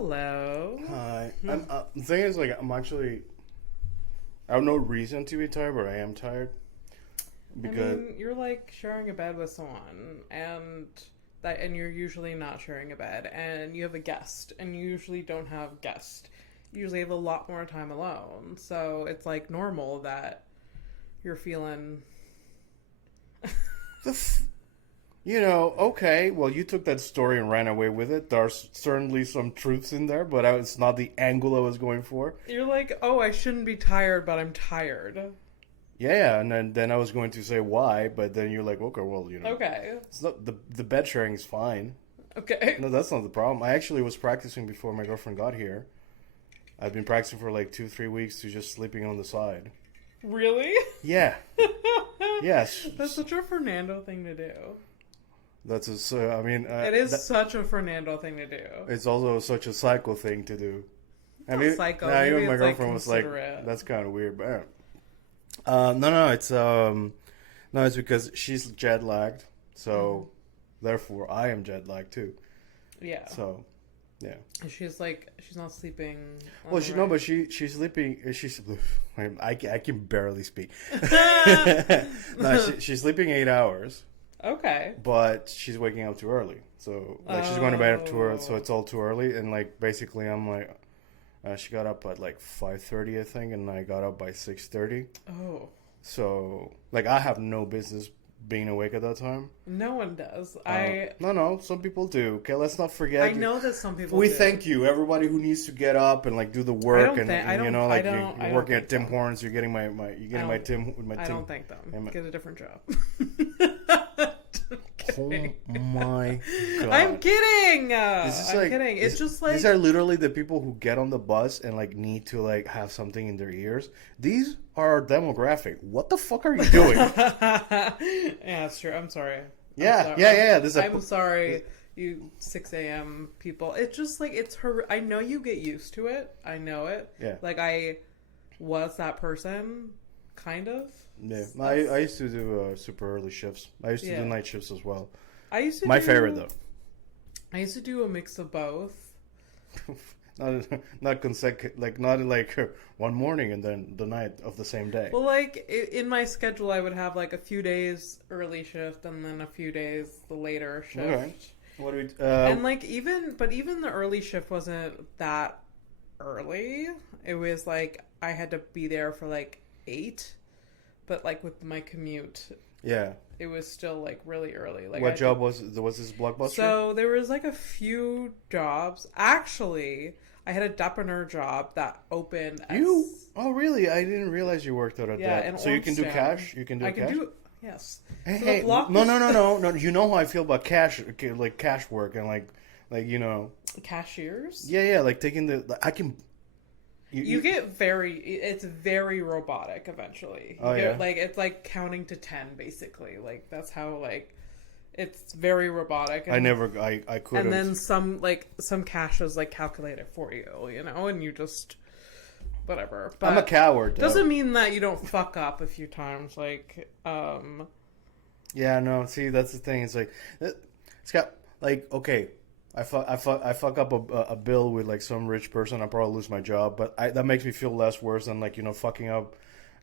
Hello. Hi. The thing is, like, I have no reason to be tired, but I am tired. Because I mean, you're like sharing a bed with someone, and you're usually not sharing a bed, and you have a guest, and you usually don't have guests. You usually have a lot more time alone, so it's like normal that you're feeling. okay, well, you took that story and ran away with it. There's certainly some truths in there, but it's not the angle I was going for. You're like, oh, I shouldn't be tired, but I'm tired. Yeah, and then I was going to say why, but then you're like, okay, well, Okay. it's not the bed sharing is fine. Okay. No, that's not the problem. I actually was practicing before my girlfriend got here. I've been practicing for like 2-3 weeks to just sleeping on the side. Really? Yeah. Yes. That's such a Fernando thing to do. It is such a Fernando thing to do. It's also such a psycho thing to do. Psycho. Nah, Maybe even my it's, girlfriend was like, "That's kind of weird." But it's because she's jet lagged, so therefore I am jet lagged too. Yeah. So, yeah. She's not sleeping. Well, she's sleeping. I can barely speak. No, she's sleeping 8 hours. Okay. But she's waking up too early. So, she's going to bed too early, so it's all too early. And, basically, I'm like, she got up at, 5:30, I think, and I got up by 6:30. Oh. So, I have no business being awake at that time. No one does. No, some people do. Okay, let's not forget. I know that some people We do. thank you, everybody who needs to get up and, do the work. You're working at Tim Hortons, you're getting my Tim. I don't thank them. Get a different job. Oh my god! I'm kidding. I'm kidding. It's just like these are literally the people who get on the bus and need to have something in their ears. These are our demographic. What the fuck are you doing? Yeah, that's true. I'm sorry. Yeah. I'm sorry, you 6 a.m. people. It's just it's her. I know you get used to it. I know it. Yeah. I was that person, kind of. Yeah, I used to do super early shifts. I used to do night shifts as well. Favorite though. I used to do a mix of both. not consecutive, not one morning and then the night of the same day. Well, in my schedule, I would have a few days early shift and then a few days the later shift. Okay. What do we? And even the early shift wasn't that early. It was I had to be there for 8. But with my commute, yeah, it was still really early. What job was this Blockbuster? So there was a few jobs. Actually, I had a depanneur job that opened. Oh really? I didn't realize you worked out at that. So you can do cash. You can do cash. Yes. Hey, no. You know how I feel about cash, cash work and cashiers. Yeah. Taking I can. You get it's very robotic eventually. It's counting to 10 basically. That's how it's very robotic. And, I couldn't. And then some cash is calculate it for you, and you just whatever. But I'm a coward. Doesn't mean that you don't fuck up a few times. Yeah, no. See, that's the thing. It's it's got okay. I fuck up a bill with some rich person, I'll probably lose my job, but that makes me feel less worse than fucking up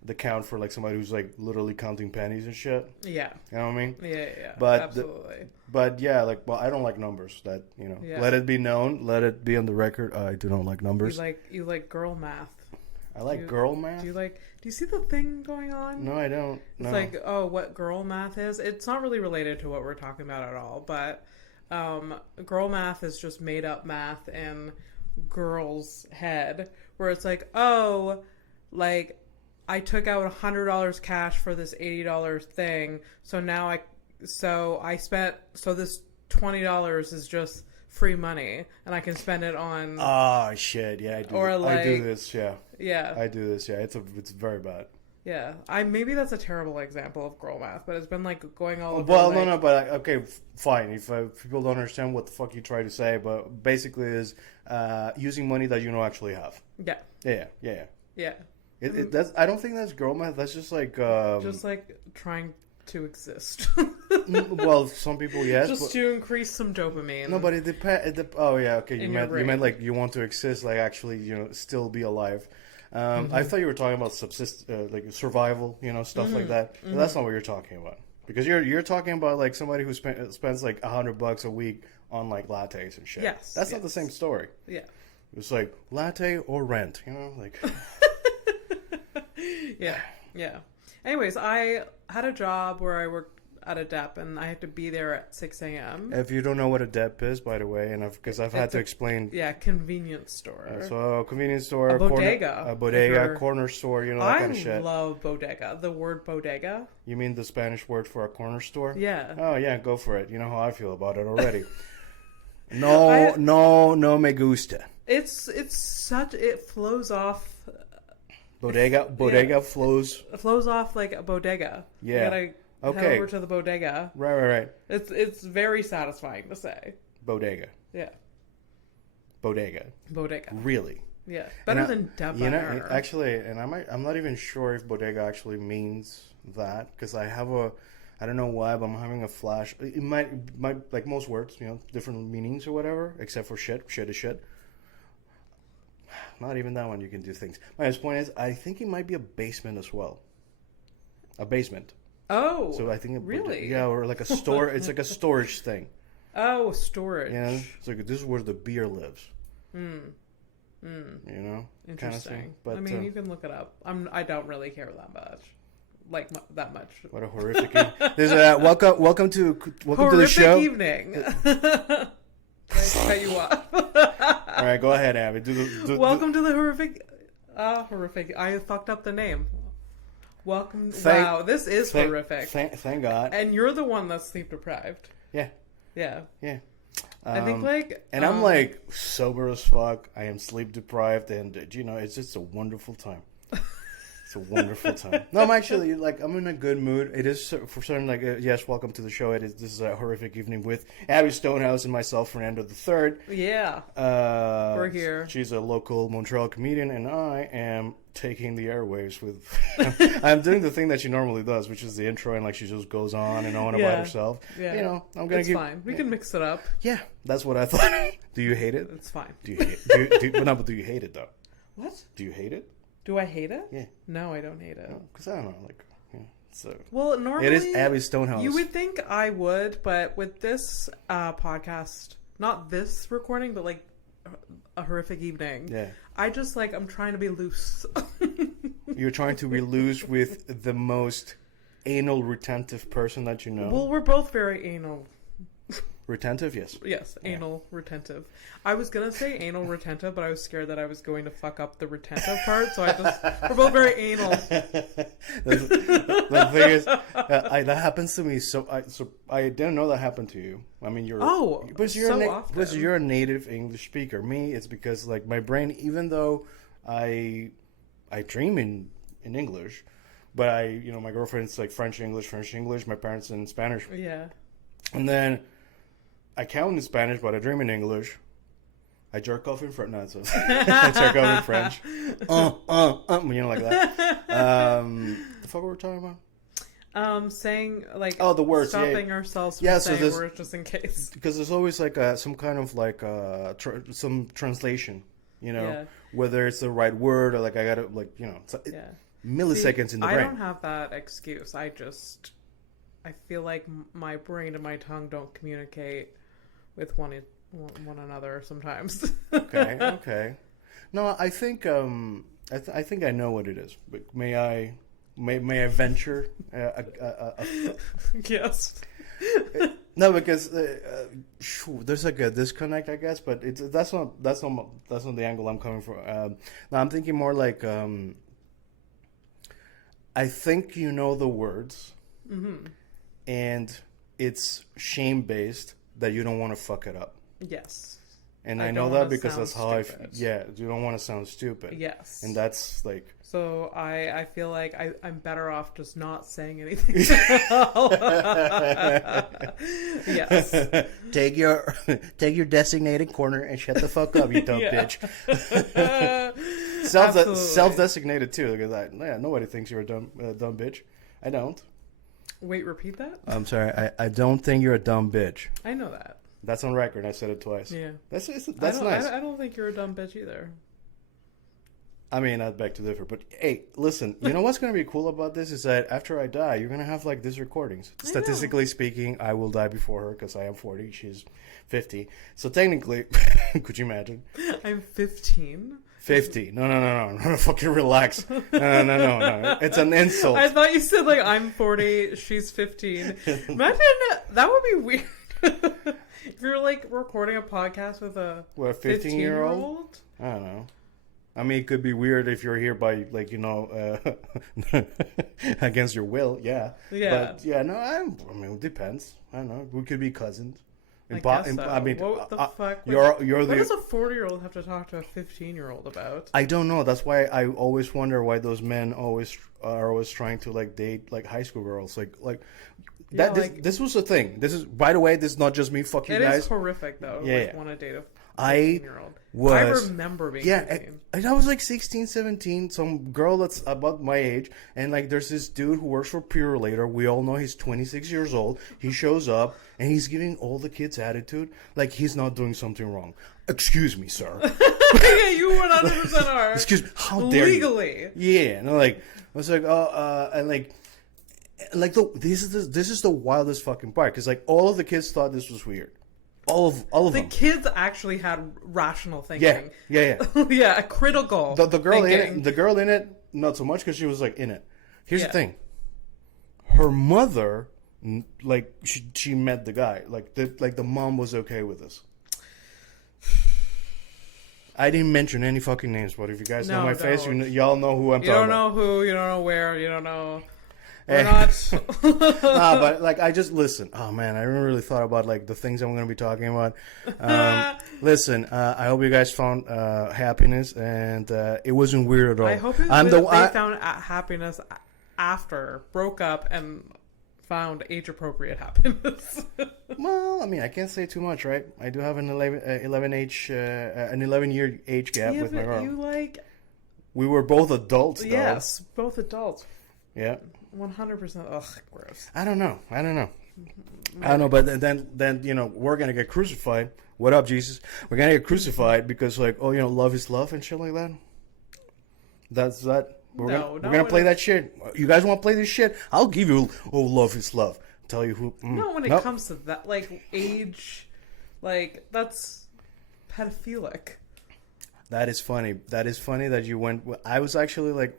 the count for somebody who's literally counting pennies and shit. Yeah. You know what I mean? Yeah. But absolutely. But yeah, I don't like numbers. That let it be known, let it be on the record. I do not like numbers. You like girl math. I like girl math. Do you see the thing going on? No, I don't. No. It's what girl math is. It's not really related to what we're talking about at all, but girl math is just made up math in girls' head, where it's I took out $100 cash for this $80 thing, so now I spent this $20 is just free money, and I can spend it on. Oh shit! Yeah, I do. I do this. Yeah. Yeah. I do this. Yeah, it's very bad. Yeah, maybe that's a terrible example of girl math, but it's been going all over. Well, no, but okay, fine. If people don't understand what the fuck you try to say, but basically is using money that you don't actually have. Yeah. Yeah. Yeah. That's. I don't think that's girl math. That's just just trying to exist. Well, some people, yes. Just to increase some dopamine. No, but it depends. Oh, yeah, okay. You meant like you want to exist, like actually, still be alive. I thought you were talking about like survival, stuff like that. But that's not what you're talking about. Because you're talking about like somebody who spends like $100 a week on like lattes and shit. Yes. That's not the same story. Yeah. It's like latte or rent, like. Yeah. Anyways, I had a job where I worked at a DEP, and I had to be there at 6 a.m. If you don't know what a DEP is, by the way, and because I've had to explain. Yeah, convenience store. So a convenience store, a bodega, corner store, that kind of shit. I love bodega. The word bodega. You mean the Spanish word for a corner store? Yeah. Oh yeah, go for it. You know how I feel about it already. No me gusta. It flows off. Bodega flows. It flows off like a bodega. Yeah. You gotta head over to the bodega. Right. It's very satisfying to say. Bodega. Yeah. Bodega. Really? Yeah. Better than debonair. Actually, and I'm not even sure if bodega actually means that, because I don't know why, but I'm having a flash. It might like most words, different meanings or whatever, except for shit. Shit is shit. Not even that one you can do things. My point is, I think it might be a basement as well. A basement. Oh. So I think really? Yeah, or like a store. It's like a storage thing. Oh, storage. It's like this is where the beer lives. Interesting. Kind of thing. But I mean, you can look it up. I don't really care that much. Like that much. What a horrific. There's welcome to the show. Horrific evening. Can I cut you off? All right, go ahead, Abby. Welcome to the horrific. I fucked up the name. Welcome. Wow, this is horrific. Thank God. And you're the one that's sleep deprived. Yeah. I think and I'm like sober as fuck. I am sleep deprived, and it's just a wonderful time. It's a wonderful time. No, I'm actually I'm in a good mood. It is for certain. Yes, welcome to the show. This is a horrific evening with Abby Stonehouse and myself, Fernando P. Yeah, we're here. She's a local Montreal comedian, and I am taking the airwaves with. I'm doing the thing that she normally does, which is the intro, and she just goes on and on about herself. Yeah, I'm gonna. It's fine. We can mix it up. Yeah, that's what I thought. Do you hate it? It's fine. Do you hate? But do you hate it though? What? Do you hate it? Do I hate it? Yeah. No, I don't hate it. Because I don't know, so. Well, normally it is Abby Stonehouse. You would think I would, but with this podcast, not this recording, but a horrific evening. Yeah. I just I'm trying to be loose. You're trying to be loose with the most anal retentive person that you know. Well, we're both very anal. Retentive, yes. Yes, anal retentive. I was gonna say anal retentive, but I was scared that I was going to fuck up the retentive part, so we're both very anal. The thing is, that happens to me. So I didn't know that happened to you. I mean, you're a native English speaker. Me, it's because my brain, even though I dream in English, but my girlfriend's French English, my parents in Spanish. Yeah. And then I count in Spanish, but I dream in English. I jerk off in French. No, so I jerk off in French. Like that. The fuck were we talking about? Saying the words. Stopping ourselves from saying words just in case. Because there's always some kind of some translation. Whether it's the right word or I gotta milliseconds in the brain. I don't have that excuse. I feel like my brain and my tongue don't communicate with one another sometimes. Okay. No, I think I think I know what it is. But may I venture? Yes. No, because there's a disconnect, I guess. But that's not the angle I'm coming from. Now I'm thinking more I think you know the words. Mm-hmm. And it's shame-based that you don't want to fuck it up. Yes. And I know that because that's how you don't want to sound stupid. Yes. And that's So I feel like I'm better off just not saying anything. Yes. Take your designated corner and shut the fuck up, you dumb bitch. Self-designated too. Look at that. Yeah, nobody thinks you're a dumb bitch. I don't. Wait, repeat that? I'm sorry. I don't think you're a dumb bitch. I know that. That's on record. I said it twice. Yeah. That's nice. nice. I don't think you're a dumb bitch either. I mean, I'd beg to differ. But, hey, listen. You know what's going to be cool about this is that after I die, you're going to have, like, these recordings. Statistically speaking, I will die before her because I am 40. She's 50. So, technically, could you imagine? I'm 15. 50. No. Fucking relax. No. It's an insult. I thought you said, like, I'm 40, she's 15. Imagine, that would be weird. If you're, like, recording a podcast with a 15-year-old? I don't know. I mean, it could be weird if you're here by, like, you know, against your will. Yeah. Yeah. But, yeah, no, I mean, it depends. I don't know. We could be cousins. I guess so. I mean, what the fuck? What does a 40-year-old have to talk to a 15-year-old about? I don't know. That's why I always wonder why those men are always trying to, like, date, like, high school girls. Like yeah, that. This was a thing. This is, by the way, this is not just me fucking guys. It is horrific, though. Yeah. Want to date a 15-year-old. I remember being 15. And I was like 16, 17, some girl that's about my age, and like there's this dude who works for Purelator. We all know he's 26 years old. He shows up and he's giving all the kids attitude like he's not doing something wrong. Excuse me, sir. Yeah, you 100% are. Excuse me, how dare you? Legally. Yeah, and like I was like, and like this is the wildest fucking part because like all of the kids thought this was weird. All of them. The kids actually had rational thinking. Yeah. Yeah, critical. The girl thinking. the girl in it, not so much because she was like in it. Here's the thing. Her mother, like she met the guy. Like the mom was okay with this. I didn't mention any fucking names, but if you guys know my face, y'all know who I'm talking about. You don't know who, you don't know where, you don't know. We're not. Nah, but like I just listen. Oh man, I haven't really thought about like the things I'm going to be talking about. Listen, I hope you guys found happiness, and it wasn't weird at all. I hope they found happiness after broke up and found age appropriate happiness. Well, I mean, I can't say too much, right? I do have an 11-year age gap with my girl. We were both adults, though. Yes, both adults. Yeah. 100%. Ugh, gross. I don't know. But then you know we're gonna get crucified. What up, Jesus? We're gonna get crucified because like love is love and shit like that. That's that. We're gonna play that shit. You guys want to play this shit? I'll give you love is love. Tell you who. No, when it comes to that, like age, like that's pedophilic. That is funny. That you went. I was actually like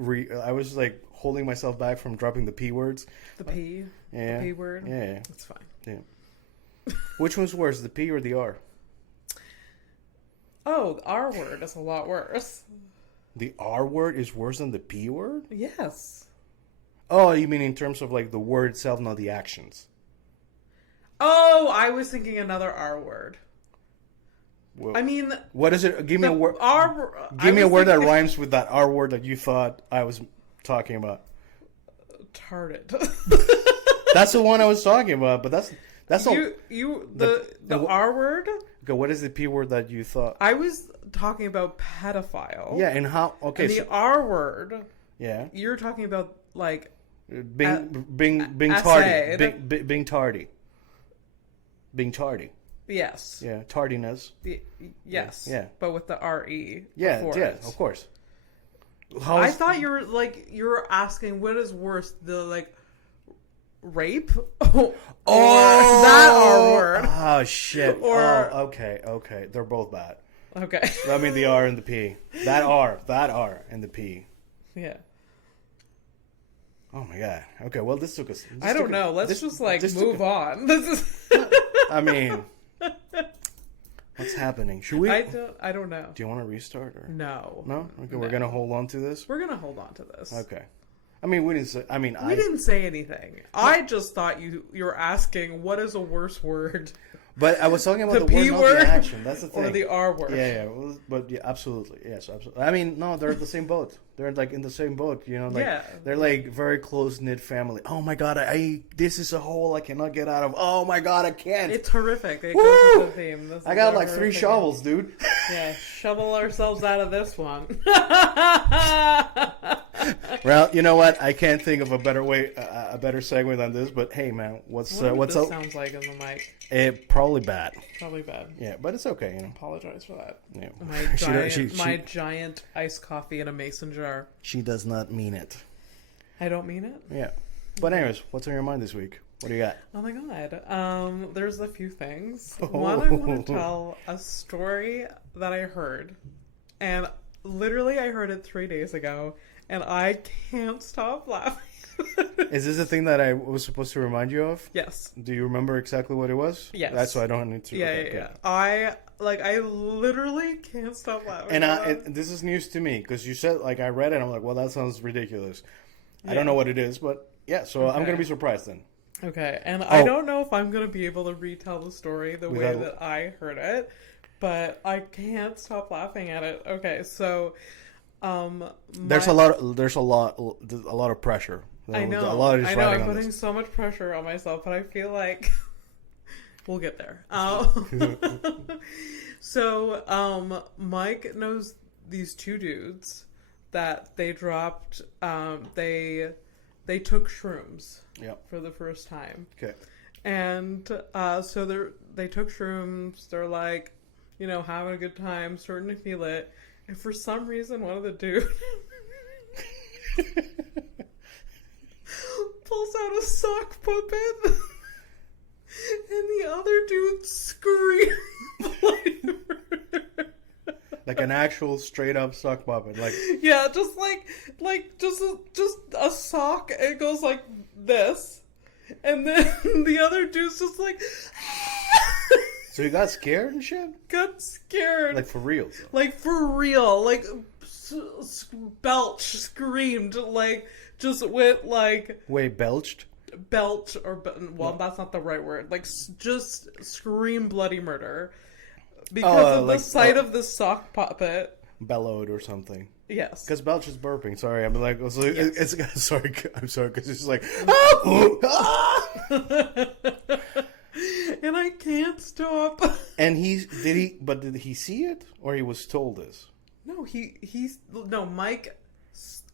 I was like holding myself back from dropping the P words. The P? Yeah. The P word? Yeah. That's fine. Yeah. Which one's worse, the P or the R? Oh, the R word is a lot worse. The R word is worse than the P word? Yes. Oh, you mean in terms of like the word itself, not the actions? Oh, I was thinking another R word. Well, I mean... What is it? Give me a word. Give me a word that rhymes with that R word that you thought I was talking about. Tarded. That's the one I was talking about, but that's the R word. Okay, what is the P word that you thought? I was talking about pedophile. Yeah, and how? Okay, and the R word. Yeah, you're talking about like being tardy, being tardy, being tardy. Yes. Yeah, tardiness. Yes. Yeah. But with the R-E. Yeah, of course. I thought you were asking what is worse, the like rape or that R word. Oh shit. Or okay. They're both bad. Okay. I mean the R and the P. That R and the P. Yeah. Oh my god. Okay, well this took us. I don't know. Let's just move on. This is. I mean, what's happening? Should we? I don't know. Do you want to restart or no? No. Okay, we're gonna hold on to this. We're gonna hold on to this. Okay. I mean, we didn't say. I mean, we didn't say anything. No. I just thought you were asking what is a worse word. But I was talking about the P word, word, not the action. That's the thing. Or the R word. Yeah. But yeah, absolutely. Yes, absolutely. I mean, no, they're in the same boat. They're like in the same boat, you know. Like, yeah. They're like very close knit family. Oh my god, this is a hole I cannot get out of. Oh my god, I can't. It's horrific. It goes with the theme. I got like 3 shovels, dude. Yeah, shovel ourselves out of this one. Well, you know what? I can't think of a better way, a better segue than this. But hey, man, what's this up? Sounds like in the mic. Probably bad. Probably bad. Yeah, but it's okay. You know. Apologize for that. Yeah. My giant iced coffee in a mason jar. She does not mean it. I don't mean it. Yeah. But anyways, what's on your mind this week? What do you got? Oh my god. There's a few things. Oh. One, I want to tell a story that I heard, and literally I heard it 3 days ago, and I can't stop laughing. Is this a thing that I was supposed to remind you of? Yes. Do you remember exactly what it was? Yes. That's why I don't need to. Yeah, okay, yeah. I literally can't stop laughing. And this is news to me because you said, like, I read it and I'm like, well, that sounds ridiculous. Yeah. I don't know what it is, but yeah, so okay. I'm going to be surprised then. Okay, and I don't know if I'm going to be able to retell the story the way that I heard it, but I can't stop laughing at it. Okay, so there's a lot of pressure. I know. A lot of I know. I'm putting so much pressure on myself, but I feel like we'll get there. So Mike knows these two dudes that they dropped. They took shrooms. Yep. For the first time. Okay. And so they took shrooms. They're like, having a good time, starting to feel it. And for some reason, one of the dudes pulls out a sock puppet, and the other dude screams like an actual straight up sock puppet, like yeah, just just a sock. It goes like this, and then the other dude's just like. So you got scared and shit? Got scared. Like for real? Like for real. Like belch, screamed, like just went like. Wait, belched? Belch well, that's not the right word. Like just scream bloody murder because of the sight of the sock puppet. Bellowed or something. Yes. Because belch is burping. Sorry, I'm like, yes. it's sorry. I'm sorry because it's like. And I can't stop. And did he see it or he was told this? No, Mike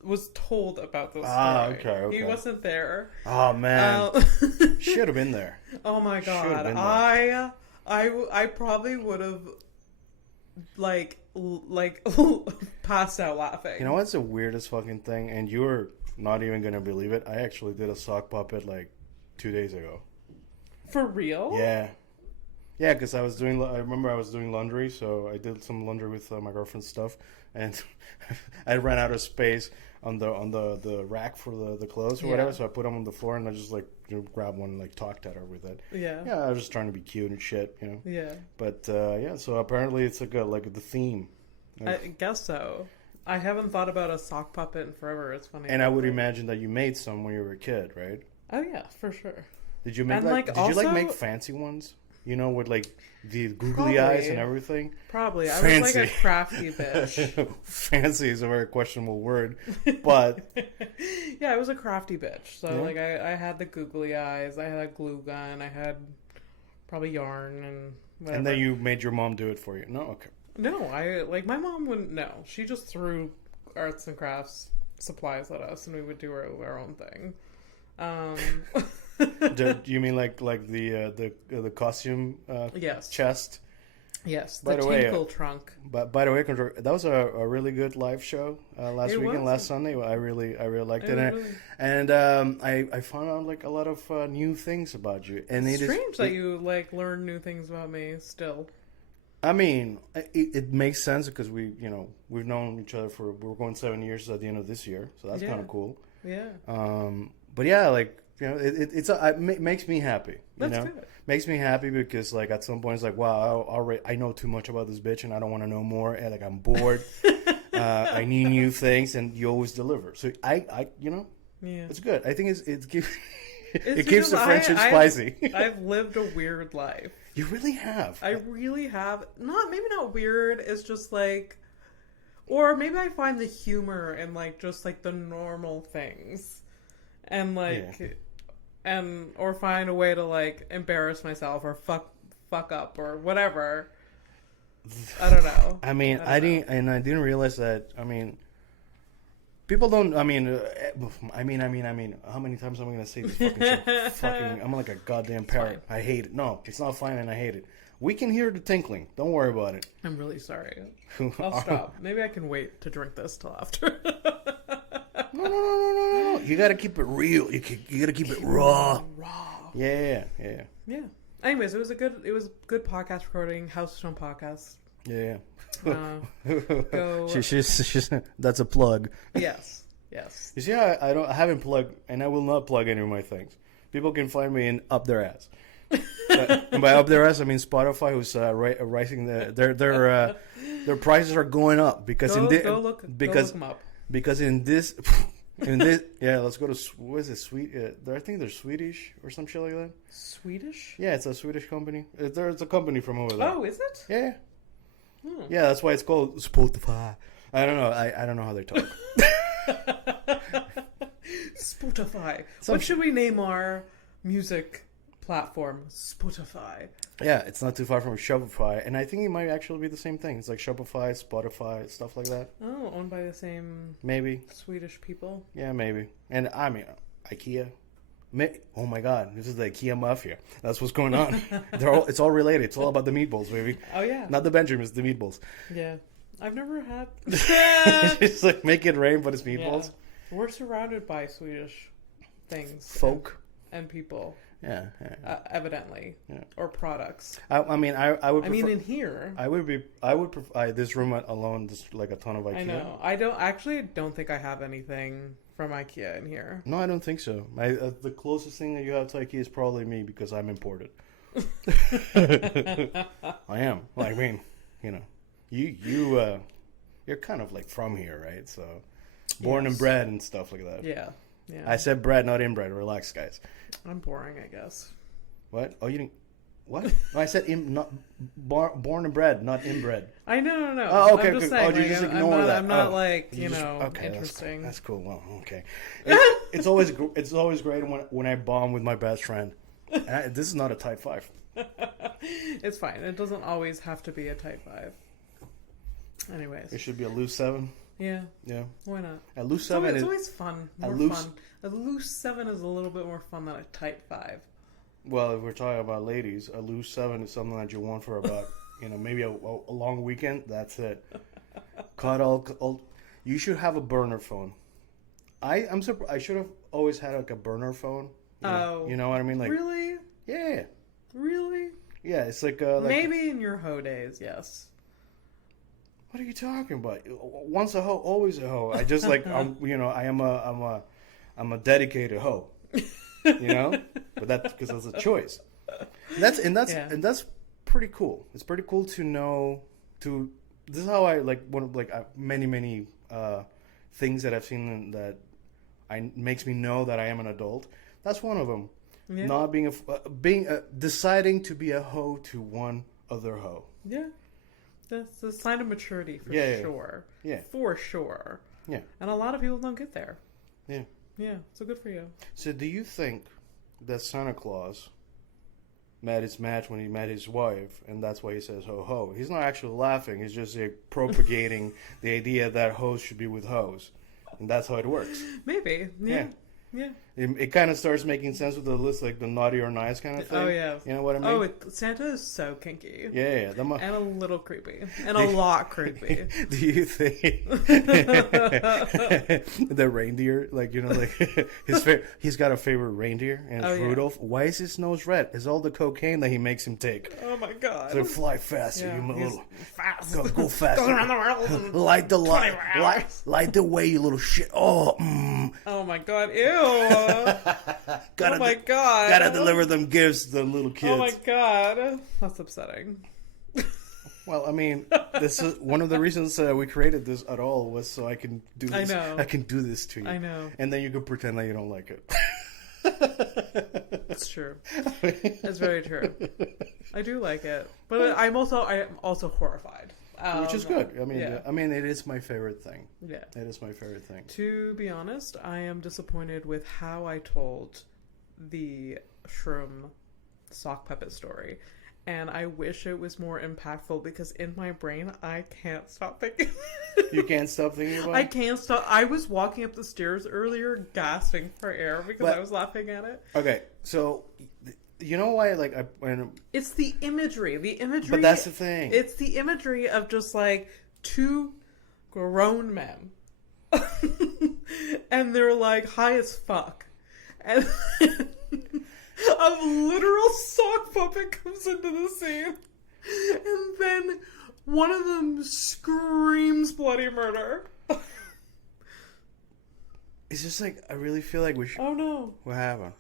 was told about this story. Okay. He wasn't there. Oh man. Should have been there. Oh my god. I probably would have like passed out laughing. You know what's the weirdest fucking thing? And you're not even gonna believe it. I actually did a sock puppet like 2 days ago. For real? Yeah, because I remember I was doing laundry, so I did some laundry with my girlfriend's stuff, and I ran out of space on the rack for the clothes or whatever, so I put them on the floor, and I just like grabbed one and like talked at her with it. Yeah. Yeah, I was just trying to be cute and shit, Yeah. But so apparently it's like the theme. I guess so. I haven't thought about a sock puppet in forever. It's funny. And I would imagine that you made some when you were a kid, right? Oh yeah, for sure. Did you make you make fancy ones? With like the googly eyes and everything? Probably. I Fancy. was like a crafty bitch. Fancy is a very questionable word, but yeah, I was a crafty bitch. So like I had the googly eyes, I had a glue gun, I had probably yarn and whatever. And then you made your mom do it for you. No, okay. No, my mom wouldn't. No, she just threw arts and crafts supplies at us, and we would do our own thing. Do you mean like the costume yes. chest? Yes, by the tinkle trunk. But by the way, that was a really good live show last weekend, last Sunday. I really liked it, and I found out like a lot of new things about you. And it's strange that you like learn new things about me still. I mean, it makes sense because we've known each other we're going 7 years at the end of this year, so that's kind of cool. Yeah. But yeah, like. It makes me happy. That's good. Makes me happy because like at some point it's like, wow, I know too much about this bitch and I don't want to know more. And like I'm bored. I need new things, and you always deliver. So I it's good. I think it keeps the friendship spicy. I've lived a weird life. You really have. I really have. Maybe not weird. It's just like, or maybe I find the humor in like just like the normal things. And like, or find a way to like embarrass myself or fuck up or whatever. I don't know. I mean, I didn't realize that. I mean, People don't. I mean. How many times am I gonna say this fucking shit? Fucking. I'm like a goddamn parrot. I hate it. No, it's not fine, and I hate it. We can hear the tinkling. Don't worry about it. I'm really sorry. I'll stop. Maybe I can wait to drink this till after. No. You gotta keep it real. You gotta keep it raw. Yeah. Anyways, it was a good podcast recording. House Stone podcast. Yeah. Go. She's that's a plug. Yes. You see, I haven't plugged, and I will not plug any of my things. People can find me in Up Their Ass. And by Up Their Ass, I mean Spotify, who's rising their prices are going up because go look them up. Because in this yeah, let's go to what is it? I think they're Swedish or some shit like that. Swedish? Yeah, it's a Swedish company. It's a company from over there. Oh, is it? Yeah. Yeah, that's why it's called Spotify. I don't know. I don't know how they talk. Spotify. What should we name our music platform? Spotify. Yeah, it's not too far from Shopify, and I think it might actually be the same thing. It's like Shopify, Spotify, stuff like that. Oh, owned by the same maybe Swedish people. Yeah, maybe. And I mean, IKEA. Oh my God, this is the IKEA mafia. That's what's going on. It's all related. It's all about the meatballs, baby. Oh yeah. Not the Benjamins, the meatballs. Yeah, I've never had. It's like make it rain, but it's meatballs. Yeah. We're surrounded by Swedish things, folk, and people. Yeah. Evidently, or products. I mean, I would. Prefer, in here, I would prefer this room alone. Just like a ton of IKEA. I know. I don't think I have anything from IKEA in here. No, I don't think so. The closest thing that you have to IKEA is probably me because I'm imported. I am. Well, I mean, you're kind of like from here, right? So, born and bred and stuff like that. Yeah. I said bred, not inbred. Relax, guys. I'm boring, I guess. What? Oh, you didn't. What? No, I said not born and bred, not inbred. I know. Oh, okay. I'm just saying, you just ignore that. I'm not okay, interesting. That's cool. Well, okay. It's always great when I bomb with my best friend. This is not a type 5. It's fine. It doesn't always have to be a type 5. Anyways, it should be a loose 7. Yeah. Why not? A loose 7 it's always fun. Fun. A loose 7 is a little bit more fun than a type 5. Well, if we're talking about ladies, a loose 7 is something that you want for about, maybe a long weekend. That's it. Cut all. You should have a burner phone. I'm surprised. I should have always had like a burner phone. You know what I mean? Like really? Yeah. Really? Yeah, it's like maybe in your hoe days, yes. What are you talking about? Once a hoe, always a hoe. I just like I'm a dedicated hoe. But that's because that's a choice. And that's pretty cool. It's pretty cool to know. This is how I like one of many things that I've seen that makes me know that I am an adult. That's one of them. Yeah. Not being deciding to be a hoe to one other hoe. Yeah. That's a sign of maturity for sure. Yeah. For sure. Yeah. And a lot of people don't get there. Yeah. Yeah. So good for you. So do you think that Santa Claus met his match when he met his wife, and that's why he says ho ho? He's not actually laughing. He's just propagating the idea that hoes should be with hoes. And that's how it works. Maybe. Yeah. It kind of starts making sense with the list, like the naughty or nice kind of thing. Oh, yeah. You know what I mean? Oh, Santa is so kinky. Yeah. And a little creepy. And a lot creepy. Do you think the reindeer, he's got a favorite reindeer, and it's Rudolph. Why is his nose red? It's all the cocaine that he makes him take. Oh, my God. So fly faster, you little... Fast. Go faster. Go around the world. Light the way, you little shit. Oh, Oh, my God. Ew. Oh my God. Gotta deliver them gifts to the little kids. Oh my God. That's upsetting. Well, I mean, this is one of the reasons we created this at all was so I can do this. I know. I can do this to you. I know. And then you can pretend that you don't like it. It's true. It's very true. I do like it. But I'm also horrified. Which is good. I mean, it is my favorite thing. Yeah. It is my favorite thing. To be honest, I am disappointed with how I told the shroom sock puppet story. and I wish it was more impactful because in my brain I can't stop thinking. You can't stop thinking about it? I can't stop. I was walking up the stairs earlier gasping for air because I was laughing at it. Okay, so you know why it's the imagery. The imagery. But that's the thing. It's the imagery of just like two grown men. And they're like high as fuck. And a literal sock puppet comes into the scene. And then one of them screams bloody murder. It's just like, I really feel like we should... Oh no. What happened?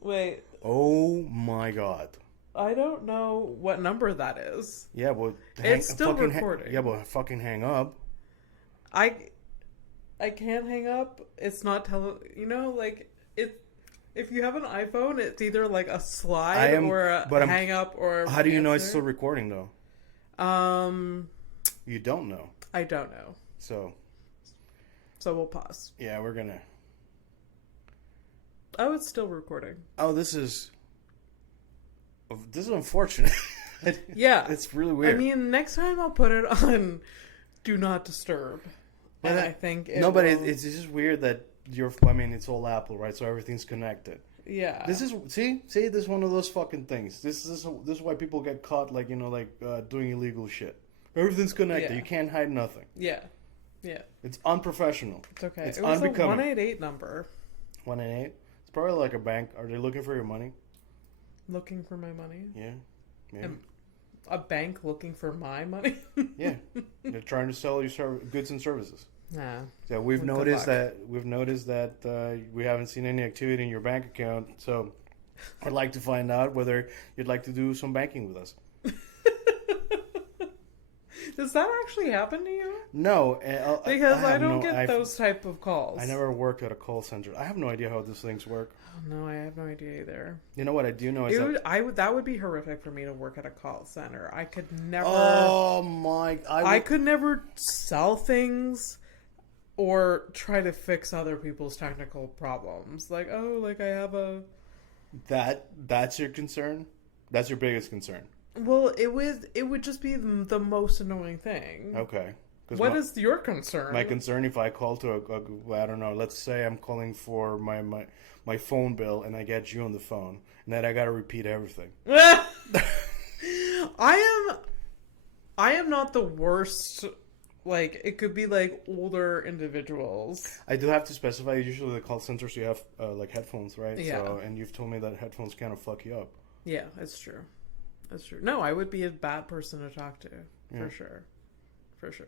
Wait. Oh my god. I don't know what number that is. Yeah, well... It's still recording. Yeah, but fucking hang up. I can't hang up. It's not you know, like, if you have an iPhone, it's either like a slide or a hang up or... How do you know it's still recording, though? You don't know. I don't know. So we'll pause. Yeah, we're gonna... Oh, it's still recording. Oh, this is unfortunate. Yeah. It's really weird. I mean, next time I'll put it on Do Not Disturb. But and I think it's just weird that it's all Apple, right? So everything's connected. Yeah. This is this is one of those fucking things. This is why people get caught, like, doing illegal shit. Everything's connected. Yeah. You can't hide nothing. Yeah. Yeah. It's unprofessional. It's okay. It's it was unbecoming. a 188 number. 188? It's probably like a bank. Are they looking for your money? Looking for my money? Yeah. Maybe. A bank looking for my money? Yeah. They're trying to sell you goods and services. Nah. So we've noticed that we haven't seen any activity in your bank account. So I'd like to find out whether you'd like to do some banking with us. Does that actually happen to you? No, because I don't get those type of calls. I never worked at a call center. I have no idea how these things work. Oh, no, I have no idea either. You know what I do know is that would be horrific for me to work at a call center. I could never. Oh my! I could never sell things or try to fix other people's technical problems. Like, I have a. That's your concern. That's your biggest concern. Well, it would just be the most annoying thing. Okay. What is your concern? My concern, if I call to I don't know, let's say I'm calling for my phone bill and I get you on the phone, and then I got to repeat everything. I am not the worst. Like, it could be like older individuals. I do have to specify. Usually, the call centers you have like headphones, right? Yeah. So, and you've told me that headphones kind of fuck you up. Yeah, that's true. That's true. No, I would be a bad person to talk to. For sure. For sure.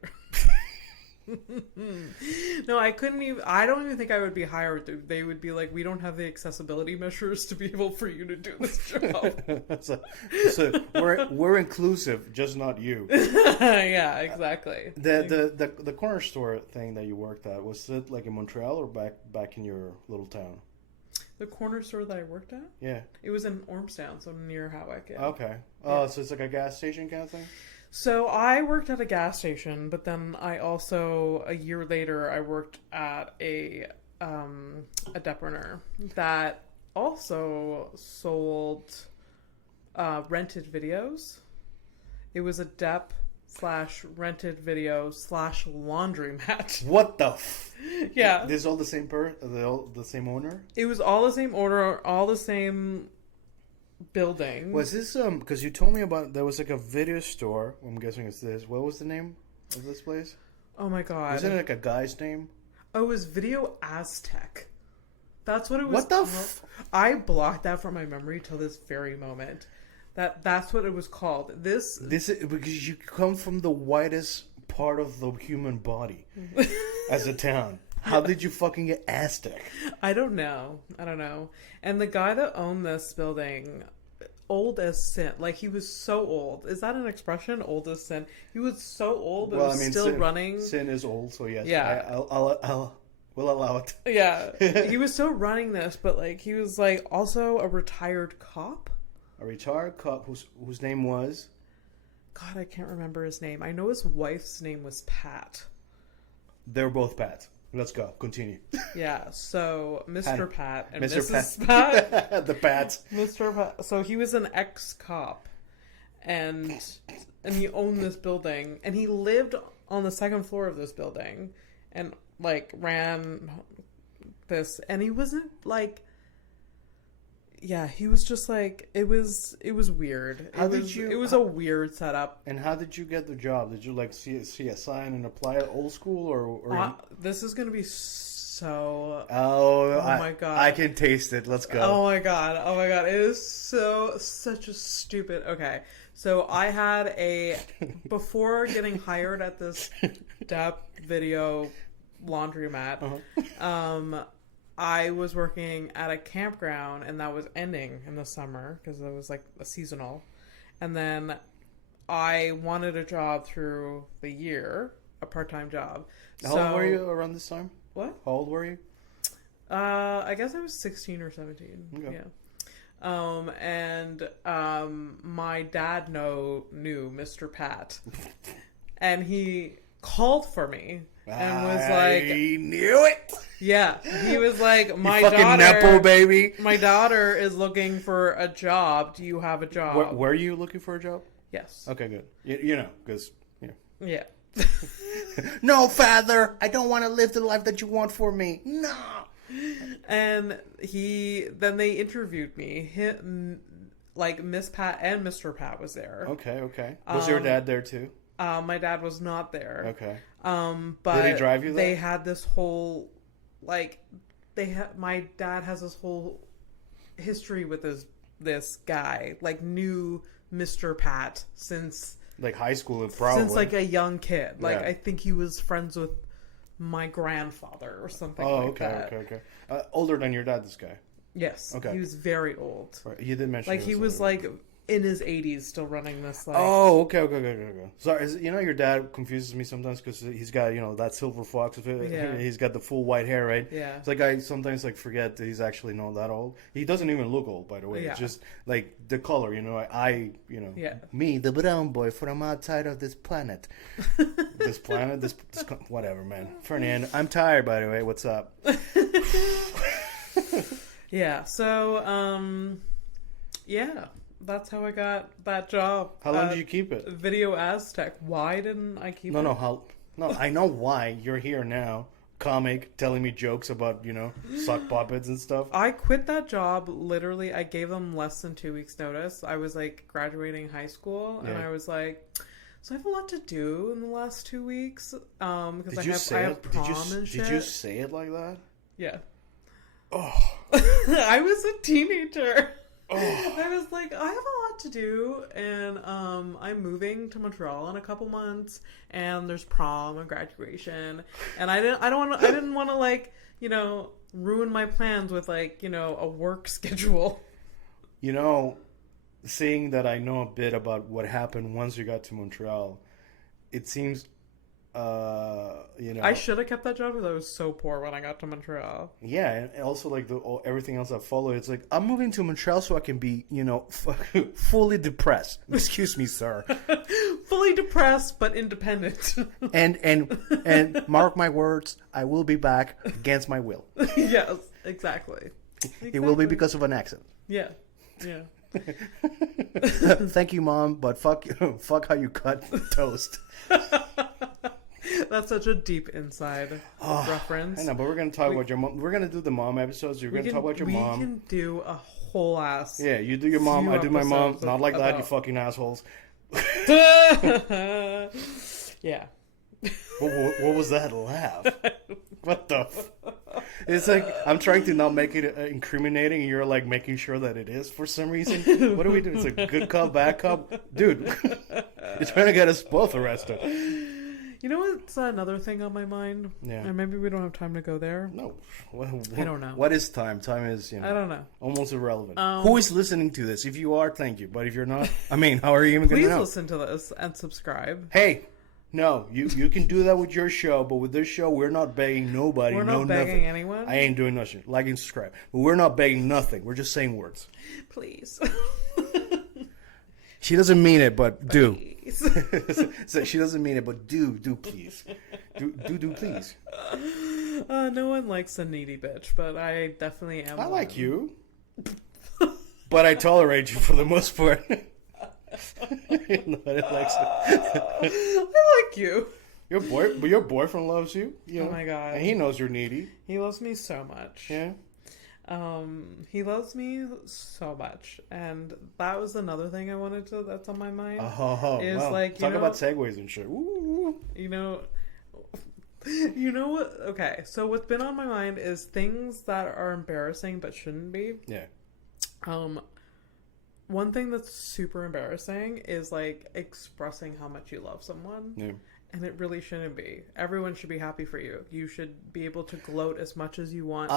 No, I couldn't even... I don't even think I would be hired. They would be like, we don't have the accessibility measures to be able for you to do this job. so we're inclusive, just not you. Yeah, exactly. The corner store thing that you worked at, was it like in Montreal or back in your little town? The corner store that I worked at? Yeah. It was in Ormstown, so near Howick. Yeah. Okay. Oh, so it's like a gas station kind of thing? So I worked at a gas station, but then I also, a year later, I worked at a depreneur that also sold rented videos. It was a dep/rented video /laundromat. What the Yeah. This is all the same the same owner? It was all the same owner, all the same building. Was this because you told me about there was like a video store. I'm guessing it's this. What was the name of this place? Oh my god. Wasn't it like a guy's name? Oh, it was Video Aztec. That's what it was. What the I blocked that from my memory till this very moment. That's what it was called. This is because you come from the widest part of the human body as a town. How did you fucking get Aztec? I don't know. And the guy that owned this building, old as sin. Like, he was so old. Is that an expression? Old as sin. He was so old, but still running. Sin is old, so yes. Yeah. We'll allow it. Yeah. He was still running this, but like he was like also a retired cop. A retired cop whose name was? God, I can't remember his name. I know his wife's name was Pat. They're both Pat. Let's go. Continue. Yeah, so Mr. Pat and Mr. Mrs. Pat. The Pats. Mr. Pat. So he was an ex-cop. and he owned this building, and he lived on the second floor of this building, and like ran this, and he wasn't like, yeah, he was just like, it was weird. It was a weird setup. And how did you get the job? Did you like see a sign and apply it old school, or this is gonna be so... Oh my god, I can taste it. Let's go. Oh my god, it is such a stupid... Okay, so I had before getting hired at this depth video laundromat, I was working at a campground, and that was ending in the summer because it was like a seasonal. And then I wanted a job through the year, a part-time job. How old were you around this time? What? How old were you? I guess I was 16 or 17. Okay. Yeah. My dad knew Mr. Pat, and he called for me and was like, I knew it. Yeah, he was like, my fucking daughter, Nepo baby. My daughter is looking for a job. Do you have a job? Were you looking for a job? Yes. Okay, good. You know, because yeah. No, father, I don't want to live the life that you want for me. No. And then they interviewed me. Like Miss Pat and Mr. Pat was there. Okay. Was your dad there too? My dad was not there. Okay. But did he drive you there? They had this whole, like, my dad has this whole history with this guy, like, knew Mr. Pat since like high school, probably since like a young kid. Like, yeah. I think he was friends with my grandfather or something. Okay. Older than your dad, this guy. Yes. Okay. He was very old. Right. You did mention like he was like in his 80s still running this. Like... Oh, okay. Sorry, your dad confuses me sometimes because he's got that silver fox. Yeah. He's got the full white hair, right? Yeah. It's like I sometimes like forget that he's actually not that old. He doesn't even look old, by the way. Yeah. It's just like the color. Yeah. Me, the brown boy from outside of this planet. this whatever, man. Fernando, I'm tired, by the way. What's up? Yeah. So, yeah. That's how I got that job. How long did you keep it? Video Aztec. Why didn't I keep it? No, I know why. You're here now. Comic, telling me jokes about, sock puppets and stuff. I quit that job, literally. I gave them less than 2 weeks notice. I was, like, graduating high school, and I was like, so I have a lot to do in the last 2 weeks, because I have prom and shit. Did you say it like that? Yeah. Oh. I was a teenager. Oh. I was like, I have a lot to do, and I'm moving to Montreal in a couple months, and there's prom and graduation, and I didn't want to like ruin my plans with like a work schedule. Seeing that I know a bit about what happened once you got to Montreal, it seems. I should have kept that job because I was so poor when I got to Montreal. Yeah, and also like everything else that followed. It's like I'm moving to Montreal so I can be, fully depressed. Excuse me, sir. Fully depressed but independent. and mark my words, I will be back against my will. Yes, exactly. It will be because of an accident. Yeah. Thank you, Mom, but fuck how you cut toast. That's such a deep inside reference. I know, but we're going to talk about your mom. We're going to do the mom episodes. You're going to talk about your mom. We can do a whole ass. Yeah, you do your mom, I do my mom. Not like that, you fucking assholes. Yeah. What was that laugh? What the It's like, I'm trying to not make it incriminating, and you're like making sure that it is for some reason. What do we do? It's a good cop, bad cop? Dude, you're trying to get us both arrested. You know what's another thing on my mind? Yeah. And maybe we don't have time to go there. No. I don't know. What is time? Time is, I don't know. almost irrelevant. Who is listening to this? If you are, thank you. But if you're not, how are you even going to know? Please listen to this and subscribe. Hey, no, you can do that with your show, but with this show, we're not begging nobody. We're not begging nothing. anyone. I ain't doing nothing. Like and subscribe. But we're not begging nothing. We're just saying words. Please. She doesn't mean it, but do. So she doesn't mean it, but do please. Do please. No one likes a needy bitch, but I definitely am. I like you. But I tolerate you for the most part. Nobody likes it. I like you. Your boyfriend loves you. You know, Oh my god. and he knows you're needy. He loves me so much. Yeah. He loves me so much, and that was another thing I wanted to. That's on my mind. Oh, is well, like talk about segues and shit. Ooh. you know what? Okay, so what's been on my mind is things that are embarrassing but shouldn't be. Yeah. One thing that's super embarrassing is like expressing how much you love someone. Yeah. And it really shouldn't be. Everyone should be happy for you. You should be able to gloat as much as you want.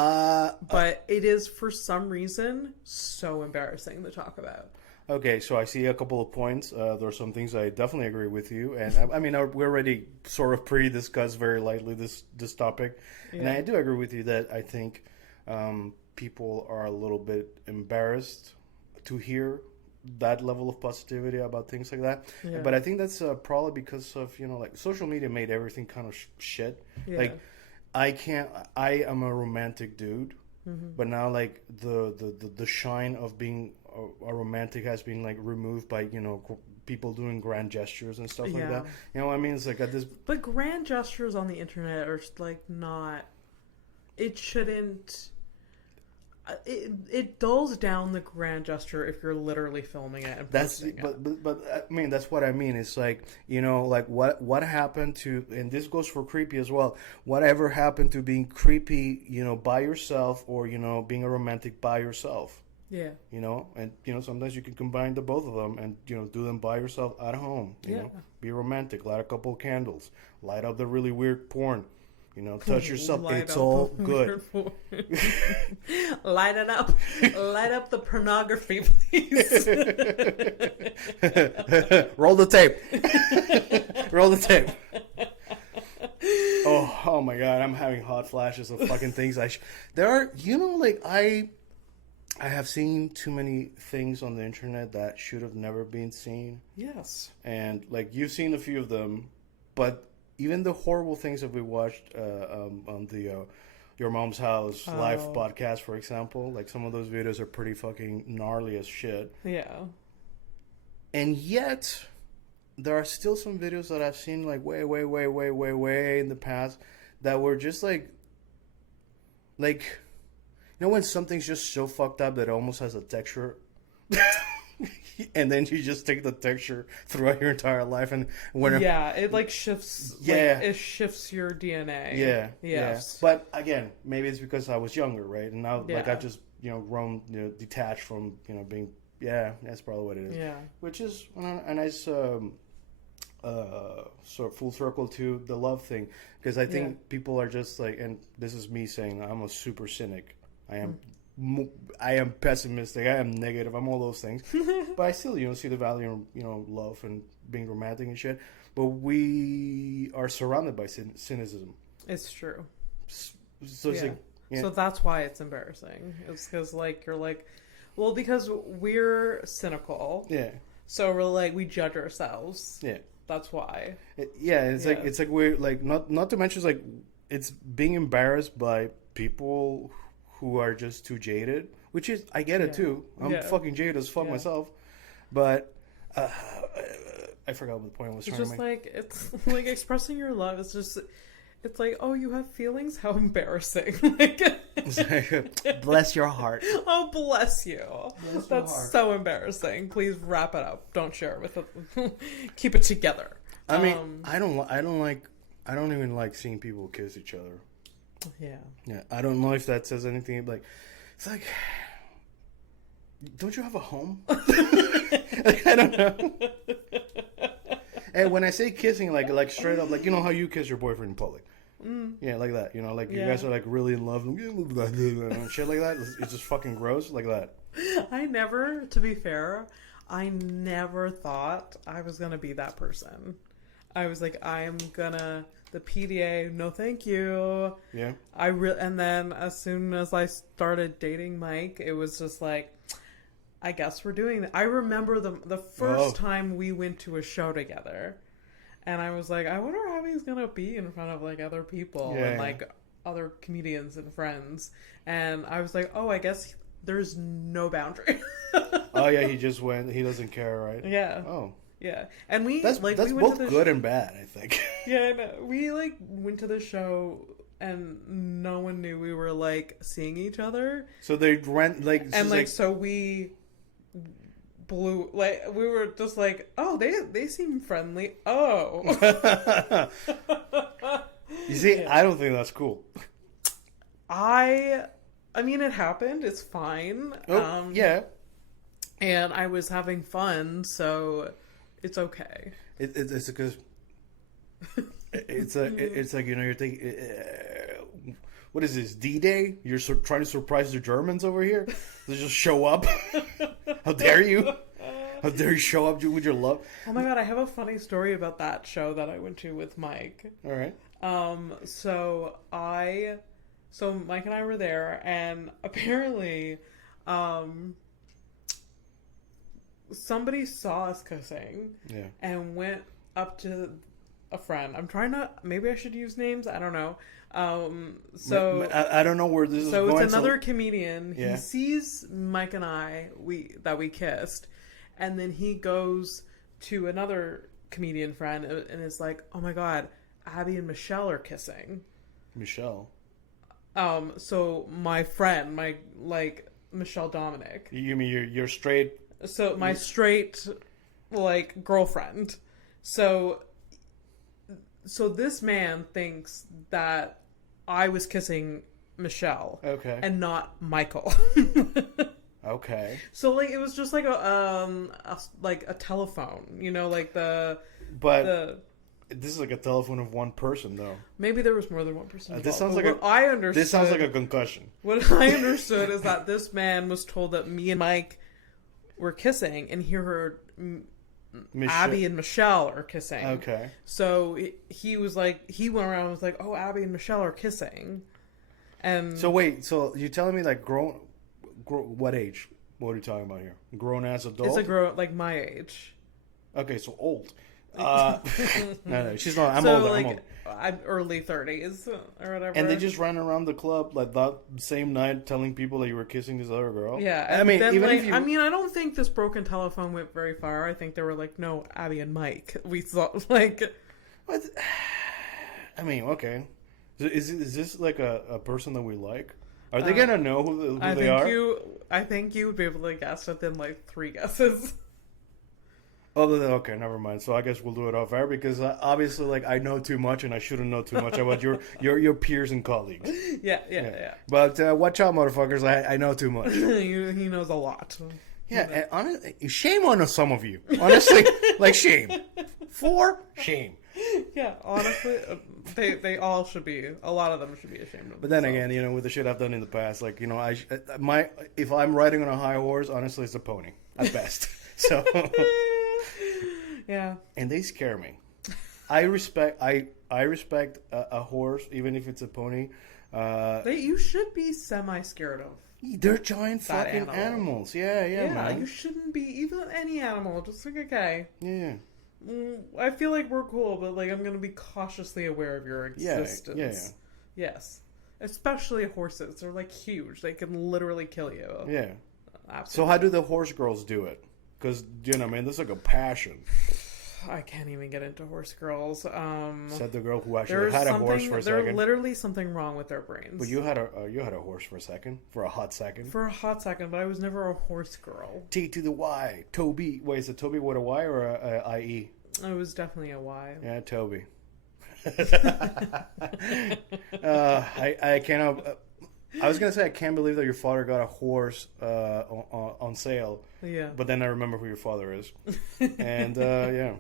But it is, for some reason, so embarrassing to talk about. Okay, so I see a couple of points. There are some things I definitely agree with you, and I mean we already sort of pre-discussed very lightly this topic, and I do agree with you that I think people are a little bit embarrassed to hear that level of positivity about things like that. Yeah. But I think that's probably because of like social media made everything kind of shit. Yeah. Like I am a romantic dude, but now like the shine of being a romantic has been like removed by people doing grand gestures and stuff like that. You know what I mean? It's like at this. But grand gestures on the internet are like not. It shouldn't. It dulls down the grand gesture if you're literally filming it and posting it. But I mean that's what I mean. It's like like what happened to, and this goes for creepy as well. Whatever happened to being creepy, by yourself, or being a romantic by yourself. Yeah. And sometimes you can combine the both of them and do them by yourself at home. You know, be romantic, light a couple of candles, light up the really weird porn. Touch yourself. It's all good. Light it up. Light up the pornography, please. Roll the tape. Roll the tape. Oh my god, I'm having hot flashes of fucking things. There are, I have seen too many things on the internet that should have never been seen. Yes. And you've seen a few of them, but even the horrible things that we watched on the Your Mom's House live podcast, for example, some of those videos are pretty fucking gnarly as shit. Yeah. And yet, there are still some videos that I've seen way in the past that were just when something's just so fucked up that it almost has a texture. And then you just take the texture throughout your entire life, and it shifts. Yeah, it shifts your DNA. Yeah, yes. Yeah. But again, maybe it's because I was younger, right? And now, I've just grown, detached from being. Yeah, that's probably what it is. Yeah, which is a nice sort of full circle to the love thing, because I think people are just and this is me saying I'm a super cynic. I am pessimistic. I am negative. I'm all those things, but I still, see the value in, love and being romantic and shit. But we are surrounded by cynicism. It's true. So it's so that's why it's embarrassing. It's because you're because we're cynical. Yeah. So we're we judge ourselves. Yeah. That's why. It's we're not to mention it's being embarrassed by people who are just too jaded, which is, I get it too. I'm fucking jaded as fuck myself. But I forgot what the point was. It's just it's expressing your love. It's just, it's oh, you have feelings? How embarrassing. Bless your heart. Oh, bless you. That's so embarrassing. Please wrap it up. Don't share it with keep it together. I mean, I don't even like seeing people kiss each other. Yeah. I don't know if that says anything. It's don't you have a home? I don't know. And when I say kissing, straight up, how you kiss your boyfriend in public. Yeah, like that. You guys are really in love and shit like that. It's just fucking gross, like that. To be fair, I never thought I was gonna be that person. I was I'm gonna. The PDA, no thank you. Yeah. And then as soon as I started dating Mike, it was just I guess we're doing that. I remember the first time we went to a show together, and I was I wonder how he's gonna be in front of other people and other comedians and friends. And I was oh, I guess there's no boundary. Oh yeah, he just went. He doesn't care, right? Yeah. Oh, Yeah. And we that's like that's we went both to the good and bad, I think. Yeah, I know. We like went to the show and no one knew we were like seeing each other. So they went like, And like so we blew like we were just like, oh, they seem friendly. Oh. You see, I don't think that's cool. I mean it happened. It's fine. Oh, yeah. And I was having fun, so it's okay. It's because it's like you're thinking, what is this, D-Day? You're trying to surprise the Germans over here? They just show up. How dare you? How dare you show up with your love? Oh my god, I have a funny story about that show that I went to with Mike. All right. So Mike and I were there, and apparently, somebody saw us kissing, and went up to a friend. Maybe I should use names. I don't know. So I don't know where this is going. So it's another comedian. Yeah. He sees Mike and I that we kissed, and then he goes to another comedian friend and is like, "Oh my god, Abby and Michelle are kissing." Michelle. So my friend, Michelle Dominic. You mean you're straight? So my straight, girlfriend. So this man thinks that I was kissing Michelle. Okay. And not Michael. Okay. So it was just like a telephone, This is like a telephone of one person, though. Maybe there was more than one person involved. This sounds like a concussion. What I understood is that this man was told that me and Mike were kissing, and he heard Abby and Michelle are kissing. Okay. So he was like, he went around and was like, "Oh, Abby and Michelle are kissing." And so wait, so you're telling me what age? What are you talking about here? Grown ass adult? It's a grown, like my age. Okay, so old. No, she's not. I'm so older. I'm old. I'm early 30s or whatever. And they just ran around the club like that same night, telling people that you were kissing this other girl. Yeah, I mean, then, even if you... I mean, I don't think this broken telephone went very far. I think they were like, "No, Abby and Mike." We thought like. What? I mean, okay. Is this like a person that we like? Are they gonna know who they are? I think you would be able to guess within 3 guesses. Oh, okay, never mind. So I guess we'll do it off air because obviously, I know too much and I shouldn't know too much about your peers and colleagues. Yeah. But watch out, motherfuckers! I know too much. He knows a lot. Yeah, and honestly, shame on some of you. Honestly, shame. Shame. Yeah, honestly, they all should be. A lot of them should be ashamed of. But then again, with the shit I've done in the past, if I'm riding on a high horse, honestly, it's a pony at best. So. Yeah. And they scare me. I respect a horse, even if it's a pony. You should be semi-scared of. They're giant fucking animals. Yeah, man. You shouldn't be even any animal. Just okay. Yeah. I feel like we're cool, but I'm going to be cautiously aware of your existence. Yeah. Yes. Especially horses. They're huge. They can literally kill you. Yeah. Absolutely. So how do the horse girls do it? Because, man, this is like a passion. I can't even get into horse girls. Said the girl who actually had a horse for a second. There's literally something wrong with their brains. But you had a horse for a second, for a hot second. For a hot second, but I was never a horse girl. T to the Y, Toby. Wait, is it Toby with a Y or a IE? It was definitely a Y. Yeah, Toby. I cannot. I was gonna say I can't believe that your father got a horse on sale. Yeah. But then I remember who your father is, and yeah.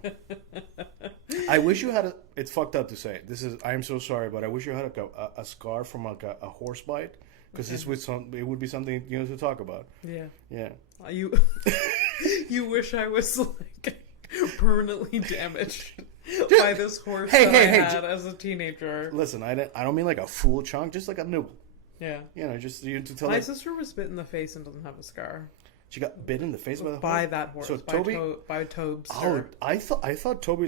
I wish you had it's fucked up to say. I am so sorry, but I wish you had a scar from a horse bite, because it would be something to talk about. Yeah. Yeah. You wish I was permanently damaged by this horse I had as a teenager. Listen, I don't mean a full chunk, just a nibble. Yeah. Just to tell. My sister was bit in the face and doesn't have a scar. She got bit in the face by that horse. So Toby, by Tobster. Oh, I thought Toby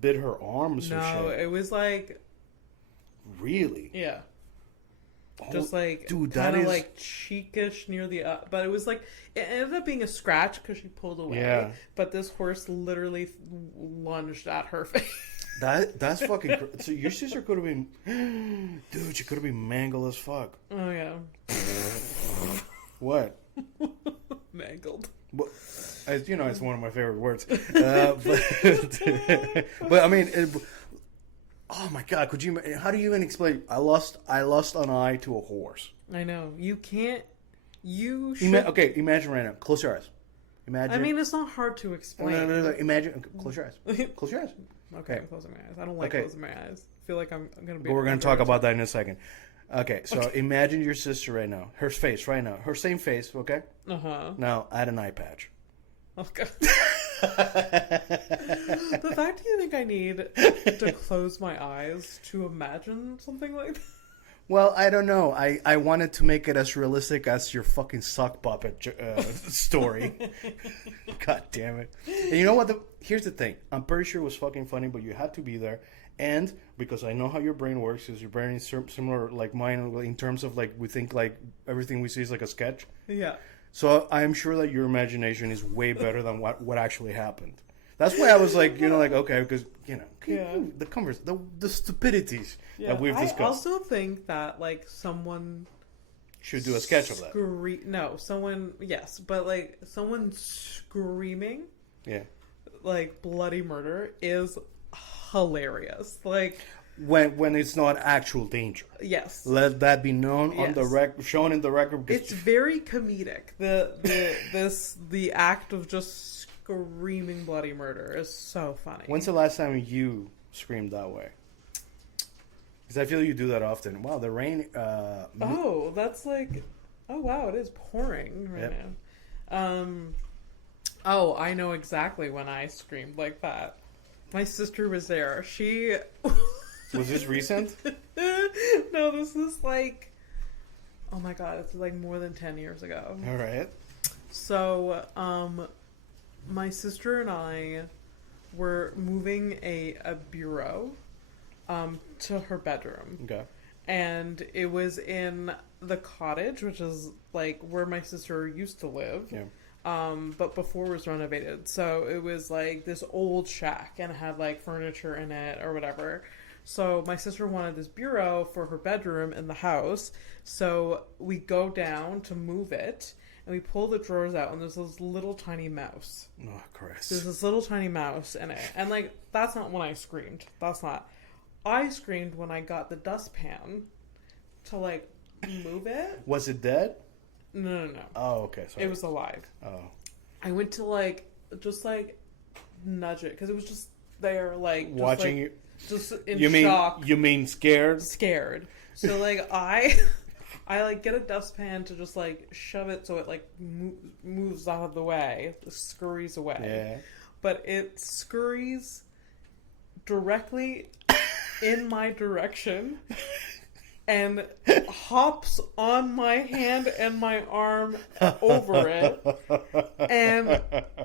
bit her arms. No, or shit. it was really. Yeah. just like dude, kind of is... like cheekish near the but it was like it ended up being a scratch because she pulled away. Yeah. But this horse literally lunged at her face. That's fucking. So your sister could have been, dude. She could have been mangled as fuck. Oh yeah. What? Mangled. But, as you know, it's one of my favorite words. But I mean, oh my god, could you? How do you even explain? I lost an eye to a horse. I know you can't. You should. Okay, imagine right now. Close your eyes. Imagine. I mean, it's not hard to explain. No. Imagine. Close your eyes. Close your eyes. Okay, I'm closing my eyes. I don't like closing my eyes. I feel like I'm gonna be. But we're gonna talk about that in a second. Okay, so imagine your sister right now. Her face right now. Her same face. Okay. Now add an eye patch. Okay. The fact do you think I need to close my eyes to imagine something like that? Well, I don't know. I wanted to make it as realistic as your fucking sock puppet story. God damn it. And you know what? Here's the thing. I'm pretty sure it was fucking funny, but you had to be there. And because I know how your brain works, because your brain is similar like mine in terms of like we think like everything we see is like a sketch. Yeah. So I'm sure that your imagination is way better than what actually happened. That's why I was like, like, okay, because, the stupidities that we've discussed. I also think that, like, someone... should do a sketch of that. Someone screaming... Yeah. Like, bloody murder is hilarious. Like... When it's not actual danger. Yes. Let that be known on the record, shown in the record. It's very comedic. The act of just screaming bloody murder is so funny. When's the last time you screamed that way? Because I feel you do that often. Wow, the rain. That's like. Oh wow, it is pouring right now. Oh, I know exactly when I screamed like that. My sister was there. She. Was this recent? No, this is like, oh my god, it's like more than 10 years ago. All right. So, my sister and I were moving a bureau to her bedroom. Okay. And it was in the cottage, which is like where my sister used to live. Yeah. But before it was renovated. So it was like this old shack and it had like furniture in it or whatever. So my sister wanted this bureau for her bedroom in the house. So we go down to move it and we pull the drawers out and there's this little tiny mouse. Oh, Christ. There's this little tiny mouse in it. And like, that's not when I screamed. That's not. I screamed when I got the dustpan to like move it. Was it dead? No. Oh, okay. Sorry. It was alive. Oh. I went to like, just like nudge it because it was just there like. Just, watching like, you. Just in shock. You mean scared? Scared. So like I like get a dustpan to just like shove it so it like moves out of the way, scurries away. Yeah. But it scurries directly in my direction and hops on my hand and my arm over it. And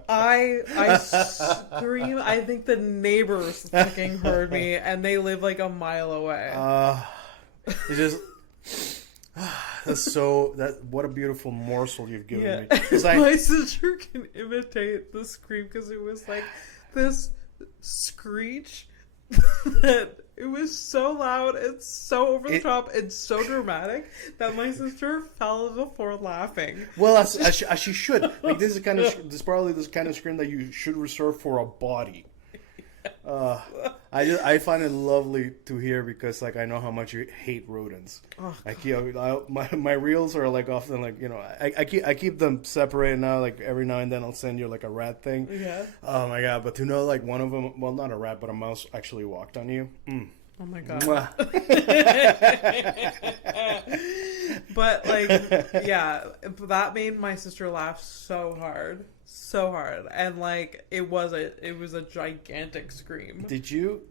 I scream. I think the neighbors fucking heard me and they live like a mile away. It's just... what a beautiful morsel you've given me. My sister can imitate the scream because it was like this screech that it was so loud and so over the top and so dramatic that my sister fell to the floor laughing. Well, as she should. Like this is probably this kind of scream that you should reserve for a body. I find it lovely to hear because like I know how much you hate rodents. My reels are like often like I keep them separated now. Like every now and then I'll send you like a rat thing. Yeah. Oh my god! But to know like one of them, well, not a rat, but a mouse actually walked on you. Oh my god. But like, yeah, that made my sister laugh so hard, and like it was a gigantic scream. Did you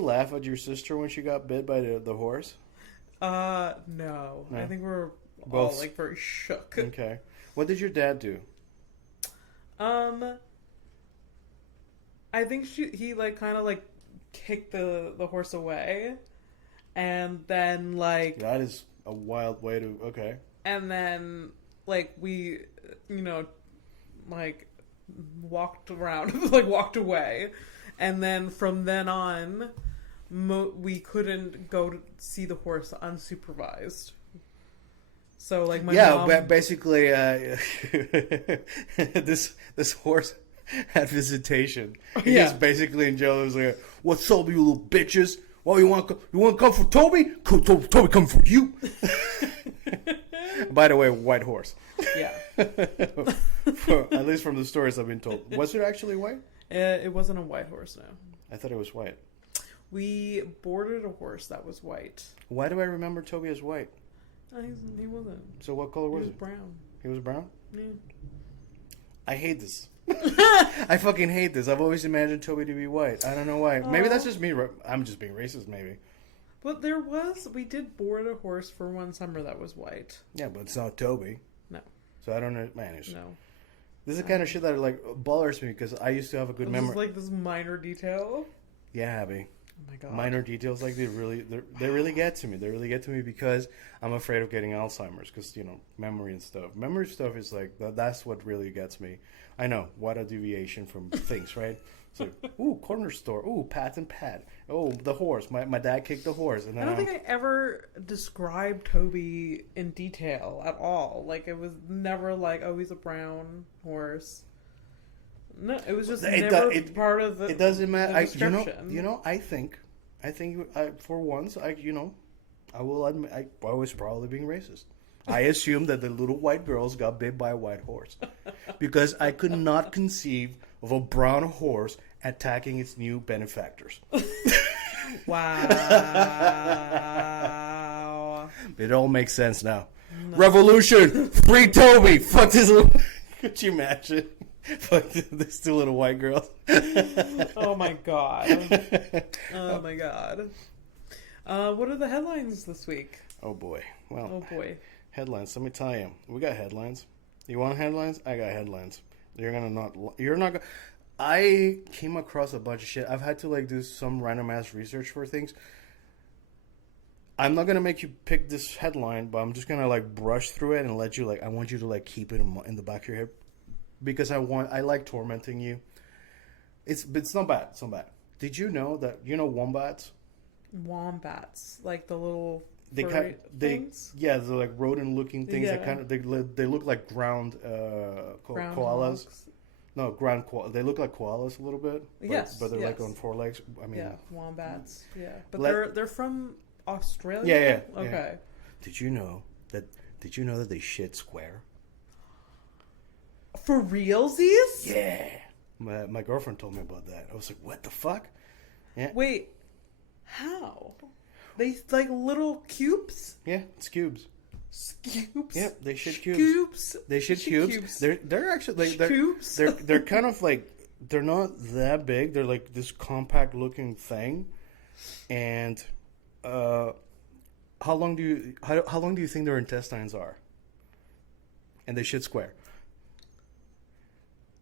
laugh at your sister when she got bit by the horse? No. I think we're both all like very shook. Okay. What did your dad do? I think he like kind of like kicked the horse away, and then like that is a wild way to. Okay. And then, like, we, like, walked around, like, walked away. And then from then on, we couldn't go to see the horse unsupervised. So, like, my mom... basically, this horse had visitation. He was basically in jail. He was like, "What's up, you little bitches? Well, you want to come for Toby? Toby come for you." By the way, white horse. Yeah. At least from the stories I've been told. Was it actually white? It wasn't a white horse, no. I thought it was white. We boarded a horse that was white. Why do I remember Toby as white? He wasn't. So what color was He it? was brown. He was brown? Yeah. I hate this. I fucking hate this. I've always imagined Toby to be white. I don't know why. Maybe that's just me. I'm just being racist, maybe. But we did board a horse for one summer that was white. Yeah, but it's not Toby. No. So I don't know. Man, no. This is the kind of shit that like bothers me because I used to have a good memory. This is like this minor detail. Yeah, Abby. Oh my god. Minor details like they really get to me. They really get to me because I'm afraid of getting Alzheimer's because memory and stuff. Memory stuff is like that's what really gets me. I know what a deviation from things, right? It's like, ooh, corner store, ooh, pat and pat. Oh, the horse. My dad kicked the horse, and then I don't think I ever described Toby in detail at all. Like it was never like, oh, he's a brown horse. No, it was just part of the. It doesn't matter. I think for once, I will admit I was probably being racist. I assumed that the little white girls got bit by a white horse because I could not conceive of a brown horse attacking its new benefactors. Wow. It all makes sense now. No. Revolution! Free Toby! Fuck this little... Could you imagine? Fuck these two little white girls. Oh my god. Oh my god. What are the headlines this week? Oh boy. Well. Oh boy. Headlines. Let me tell you. We got headlines. You want headlines? I got headlines. You're not gonna... I came across a bunch of shit. I've had to like do some random ass research for things. I'm not gonna make you pick this headline, but I'm just gonna like brush through it and let you like. I want you to like keep it in the back of your head because I like tormenting you. It's not bad. It's not bad. Did you know that wombats? Wombats, like the little things. Yeah, they're like rodent-looking things. Yeah. They look like ground koalas. Hogs. No, ground koalas. They look like koalas a little bit. But they're like on four legs. I mean, yeah, wombats. Yeah, but they're from Australia. Yeah. Okay. Yeah. Did you know that they shit square? For realsies? Yeah. My girlfriend told me about that. I was like, what the fuck? Yeah. Wait, how? They like little cubes? Yeah, it's cubes. Cubes? Yeah, they shit cubes. Cubes? They shit cubes. They're actually like cubes? They're kind of like they're not that big. They're like this compact looking thing. And how long do you think their intestines are? And they shit square.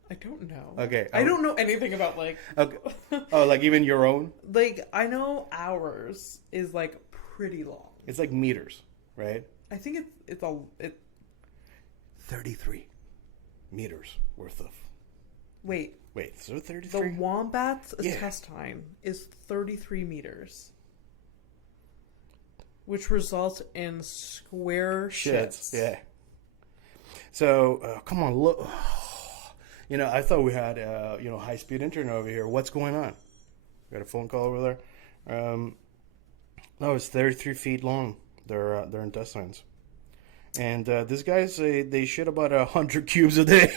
I don't know. Okay. I don't know anything about like... Okay. Oh, like even your own? Like, I know ours is like pretty long. It's like meters, right? I think it's 33 meters worth of... Wait, so 33? The wombat's intestine is 33 meters. Which results in square shits. Yeah. So, come on, look... I thought we had, high-speed internet over here. What's going on? Got a phone call over there? No, it's 33 feet long, their intestines. And these guys, they shit about 100 cubes a day.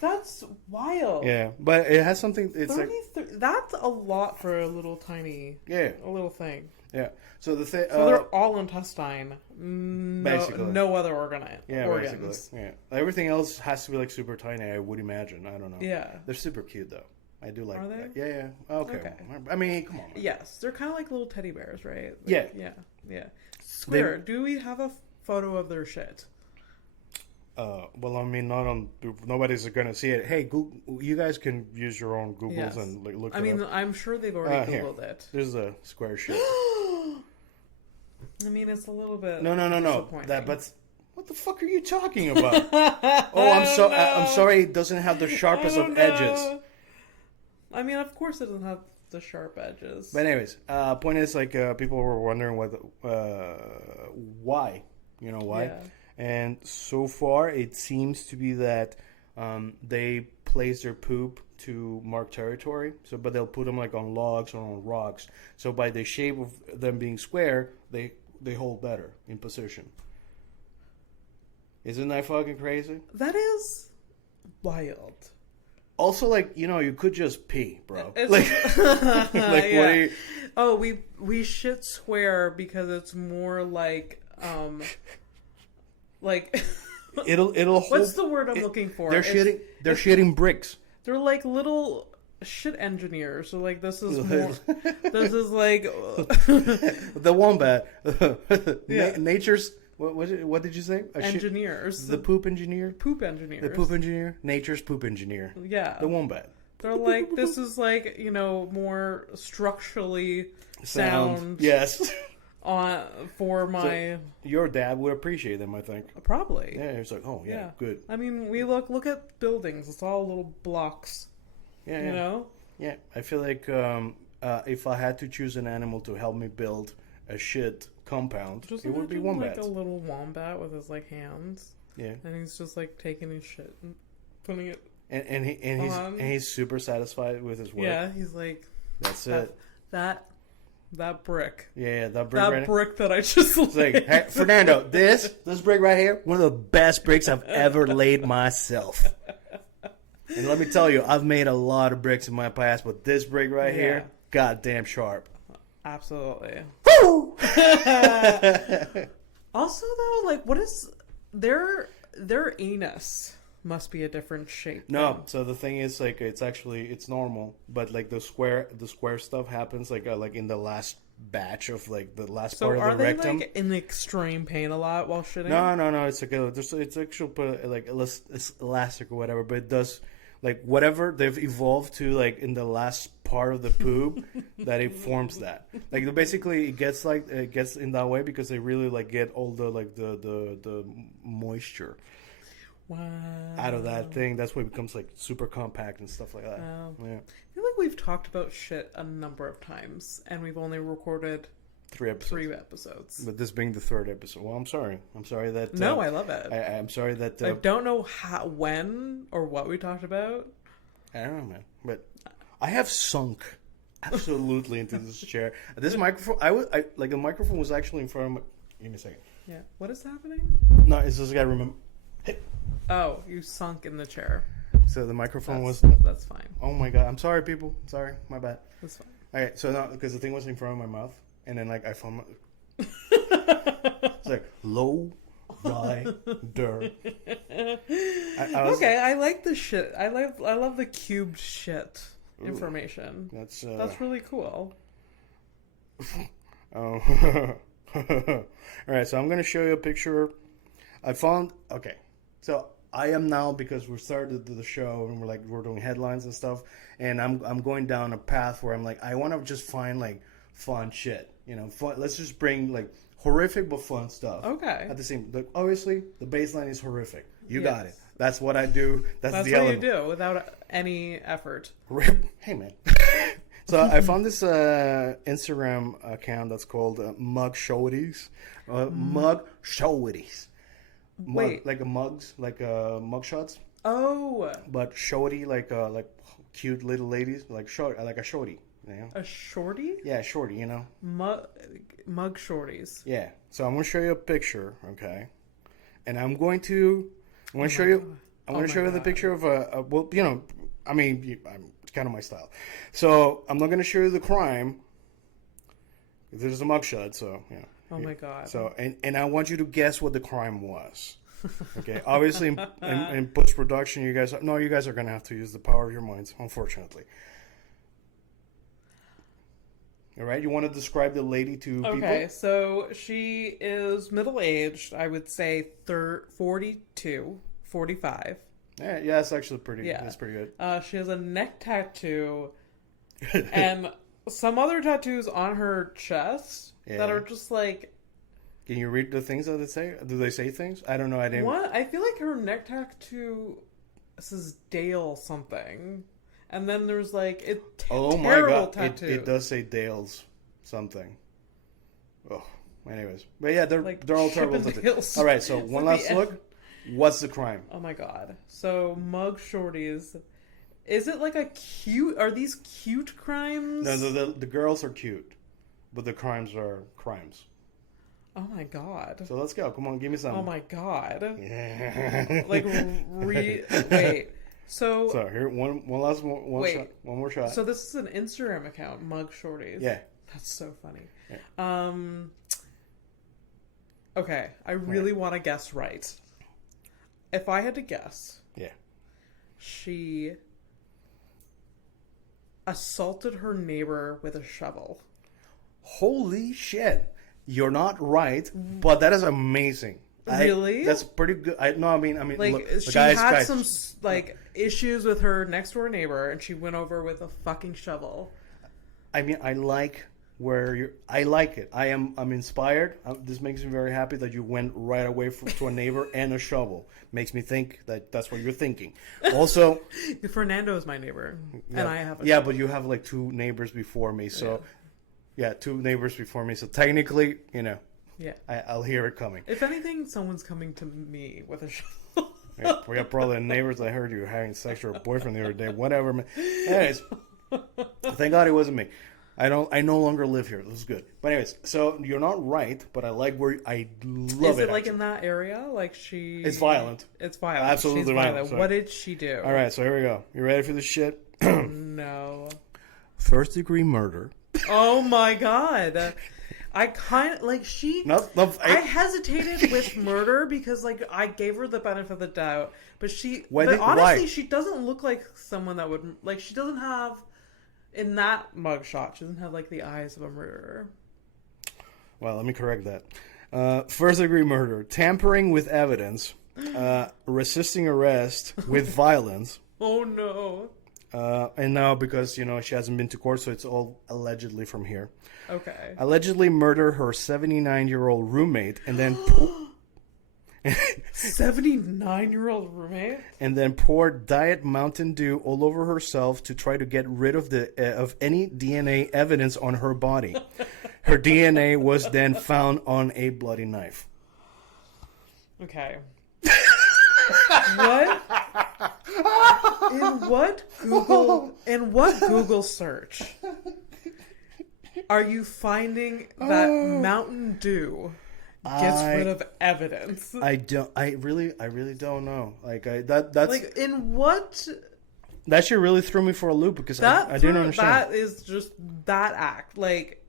That's wild. Yeah, but it has something... It's that's a lot for a little tiny... Yeah. A little thing. Yeah. So the thing... So they're all intestine. Basically. No other organs. Basically. Yeah. Everything else has to be like super tiny, I would imagine. I don't know. Yeah. They're super cute though. I do like that. Yeah. Okay. I mean, come on. Yes. They're kind of like little teddy bears, right? Yeah. Square. Do we have a photo of their shit? well, I mean, nobody's gonna see it. Hey, Google, you guys can use your own Googles Yes. and like, look. I it mean, up. I'm sure they've already Here. Googled it. There's a square shit. I mean, it's a little bit No. disappointing. But what the fuck are you talking about? Oh, I'm sorry. It doesn't have the sharpest of edges. I mean, of course, it doesn't have the sharp edges. But anyways, point is like people were wondering why, why, Yeah. and so far it seems to be that they place their poop to mark territory. So, but they'll put them like on logs or on rocks. So by the shape of them being square, they hold better in position. Isn't that fucking crazy? That is wild. Also, like, you could just pee, bro. It's Like, like yeah. what are you... Oh, we shit square because it's more like It'll hold... what's the word I'm looking for? They're shitting bricks. They're like little shit engineers. So like this is more. This is like The wombat. Yeah. Nature's... What did you say? engineers. The poop engineer? Poop engineers. The poop engineer? Nature's poop engineer. Yeah. The wombat. They're like, this is like, more structurally sound Yes. for my... Your dad would appreciate them, I think. Probably. Yeah, it's like, oh, yeah, good. I mean, we look at buildings. It's all little blocks. Yeah, You know? Yeah, I feel like if I had to choose an animal to help me build a shit compound, Just it would be imagine, wombats. like a little wombat with his like hands, Yeah, and he's just like taking his shit and putting it. and he's super satisfied with his work. Yeah, he's like, That's that, it. that brick. Yeah, that brick. That right brick that I just It's like, hey, Fernando, this brick right here, one of the best bricks I've ever laid myself. And let me tell you, I've made a lot of bricks in my past, but this brick right here, goddamn sharp. Absolutely. Woo! Also, though, like, what is their anus? Must be a different shape. No, so the thing is, like, it's normal, but like the square stuff happens like in the last batch of like the last So part of are the they rectum. like in extreme pain a lot while shitting? No. It's like it's actual like elastic or whatever, but it does like whatever they've evolved to like in the last part of the poop that it forms that. Like basically it gets in that way because they really like get all the like the moisture. Wow. Out of that thing. That's why it becomes like super compact and stuff like that. Wow. Yeah. I feel like we've talked about shit a number of times, and we've only recorded 3 episodes. 3 episodes. But this being the 3rd episode. Well, I'm sorry. I'm sorry that... No, I love it. I'm sorry that... I don't know when or what we talked about. I don't know, man. But I have sunk absolutely into this chair. This microphone... like the microphone was actually in front of my... Give me a second. Yeah. What is happening? No, it's just I gotta remember... Hey. Oh, you sunk in the chair. So the microphone was... That's fine. Oh my god. I'm sorry, people. Sorry. My bad. That's fine. Okay, so no, because the thing was in front of my mouth. And then like I found my... It's like low rider. Okay, I like the shit. I love the cubed shit information. That's really cool. Oh. All right, so I'm gonna show you a picture. I found so I am now because we started the show and we're doing headlines and stuff, and I'm going down a path where I'm like I want to just find like fun shit, fun. Let's just bring like horrific but fun stuff. Okay. At the same, like obviously the baseline is horrific. You Yes. got it. That's what I do. That's the what element. you do without any effort. Hey man. So I found this Instagram account that's called Mug Shorties. Mug Shorties. Wait. Like a mugs, like mug shots, Oh, but shorty like cute little ladies, like short, like a shorty. a shorty? Yeah, shorty. Mug shorties. Yeah. So I'm gonna show you a picture, okay? And I'm going to show you. I'm going to show you the picture of well, I mean, it's kind of my style. So I'm not going to show you the crime. There's a mugshot, so yeah. Oh my god. So and I want you to guess what the crime was. Okay. Obviously, in post production, you guys are going to have to use the power of your minds, unfortunately. All right, you want to describe the lady to people? Okay, so she is middle-aged. I would say 42, 45. Yeah, that's actually pretty. Yeah. That's pretty good. She has a neck tattoo and some other tattoos on her chest that are just like. Can you read the things that they say? Do they say things? I don't know. I didn't. What? I feel like her neck tattoo says Dale something, and then there's like Oh my terrible god! tattoo. It does say Dale's something. Oh, anyways, but yeah, they're all terrible tattoos. All right, so one last look. What's the crime? Oh my god! So mug shorties. Is it like a cute? Are these cute crimes? No, the girls are cute, but the crimes are crimes. Oh my god. So let's go. Come on, give me some. Oh my god. Yeah. Like, wait. So here, one last one shot. One more shot. So this is an Instagram account, Mug Shorties. Yeah. That's so funny. Yeah. Okay, I really want to guess right. If I had to guess. Yeah. She assaulted her neighbor with a shovel. Holy shit. You're not right, but that is amazing. Really? That's pretty good. I mean, like look, she had some like issues with her next door neighbor, and she went over with a fucking shovel. I mean, I like I like it. I'm inspired. This makes me very happy that you went right away to a neighbor and a shovel. Makes me think that's what you're thinking. Also, Fernando is my neighbor, yeah, and I have a yeah, shovel. but you have like two neighbors before me, so. Yeah, two neighbors before me, so technically, yeah, I'll hear it coming. If anything, someone's coming to me with a shovel. Yeah, we got probably neighbors. I heard you were having sex with your boyfriend the other day. Whatever, man. Anyways, thank God it wasn't me. I no longer live here. This is good. But anyways, so you're not right, but I like where I love it. Is it like in that area? Like It's violent. It's violent. Absolutely She's violent. Sorry. What did she do? All right, so here we go. You ready for this shit? No. First-degree murder. Oh my god. I kind of like I hesitated with murder because like I gave her the benefit of the doubt, but honestly she doesn't look like someone that would like she doesn't have in that mugshot. She doesn't have like the eyes of a murderer. Well, let me correct that. First degree murder, tampering with evidence, resisting arrest with violence. Oh no. And now because, she hasn't been to court, so it's all allegedly from here. Okay. Allegedly murder her 79-year-old roommate and then... 79-year-old roommate? And then pour Diet Mountain Dew all over herself to try to get rid of of any DNA evidence on her body. Her DNA was then found on a bloody knife. Okay. What? In what Google search are you finding that Mountain Dew gets rid of evidence? I really don't know. Like that's like in what that shit really threw me for a loop because I didn't understand. That is just that act. Like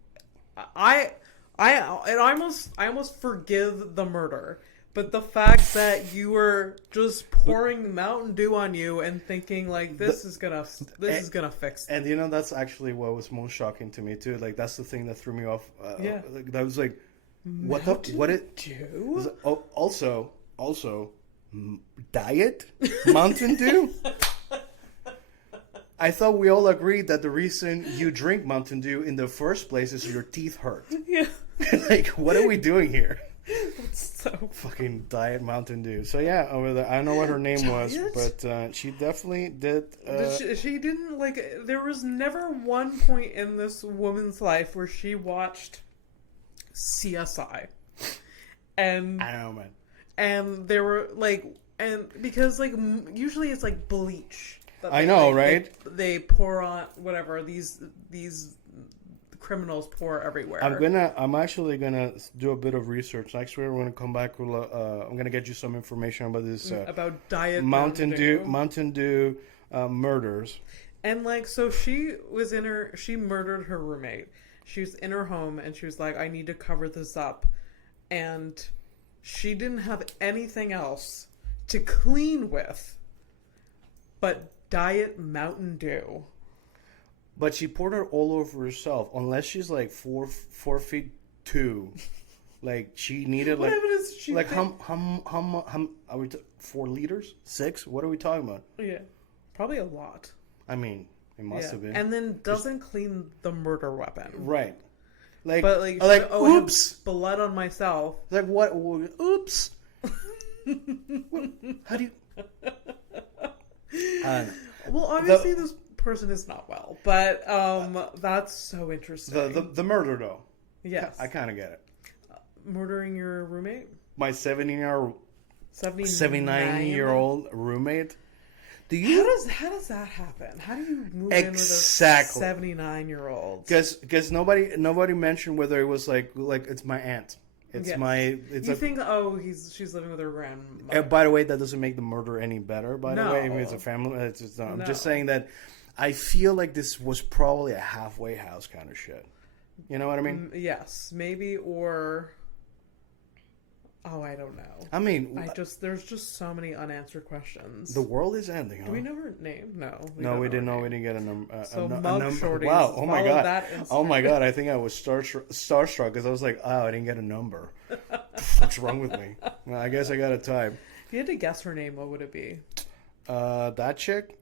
I almost forgive the murder. But the fact that you were just pouring Mountain Dew on you and thinking like this is gonna fix it. And that's actually what was most shocking to me too. Like that's the thing that threw me off. That was like, what it Dew? Also, Diet Mountain Dew. I thought we all agreed that the reason you drink Mountain Dew in the first place is your teeth hurt. Yeah. Like, what are we doing here? That's so fucking Diet Mountain Dew. So yeah, over there, I don't know what her name was, but she definitely did. She didn't like. There was never one point in this woman's life where she watched CSI, and I don't know, man. And there were like, and because like usually it's like bleach. I know, right? They pour on whatever these criminals pour everywhere. I'm actually gonna do a bit of research. Next week we're gonna come back with I'm gonna get you some information about this about Diet Mountain Dew murders. And like, so she murdered her roommate. She was in her home and she was like, I need to cover this up, and she didn't have anything else to clean with but Diet Mountain Dew. But she poured it all over herself. Unless she's like 4'2", like she needed What like evidence did she like think? how are we 4 liters? 6? What are we talking about? Yeah, probably a lot. I mean, it must have been. And then doesn't clean the murder weapon. Right. Like, But like, oops. I have blood on myself. Like what? Oops. How do you? Well, obviously this person is not well, but that's so interesting. The murder though. Yes, I kind of get it. Murdering your roommate, My 79-year-old 79-year-old roommate. Do you? How does that happen? How do you move Exactly. in with a 79-year-old? Because nobody mentioned whether it was like it's my aunt. It's Yes. It's You think she's living with her grandmother. And by the way, that doesn't make the murder any better. By the No. way, I mean, it's a family. It's just, I'm No. just saying that I feel like this was probably a halfway house kind of shit. You know what I mean? Yes, maybe, or I don't know. I mean, there's just so many unanswered questions. the world is ending. Huh? Do we know her name? No. No, we didn't know. We didn't get a number. So a mug number. shorties. Wow! Oh my Follow god! that Oh my Instagram. god! I think I was starstruck because I was like, "Oh, I didn't get a number. What's wrong with me?" Well, I guess I got a time. If you had to guess her name, what would it be? That chick.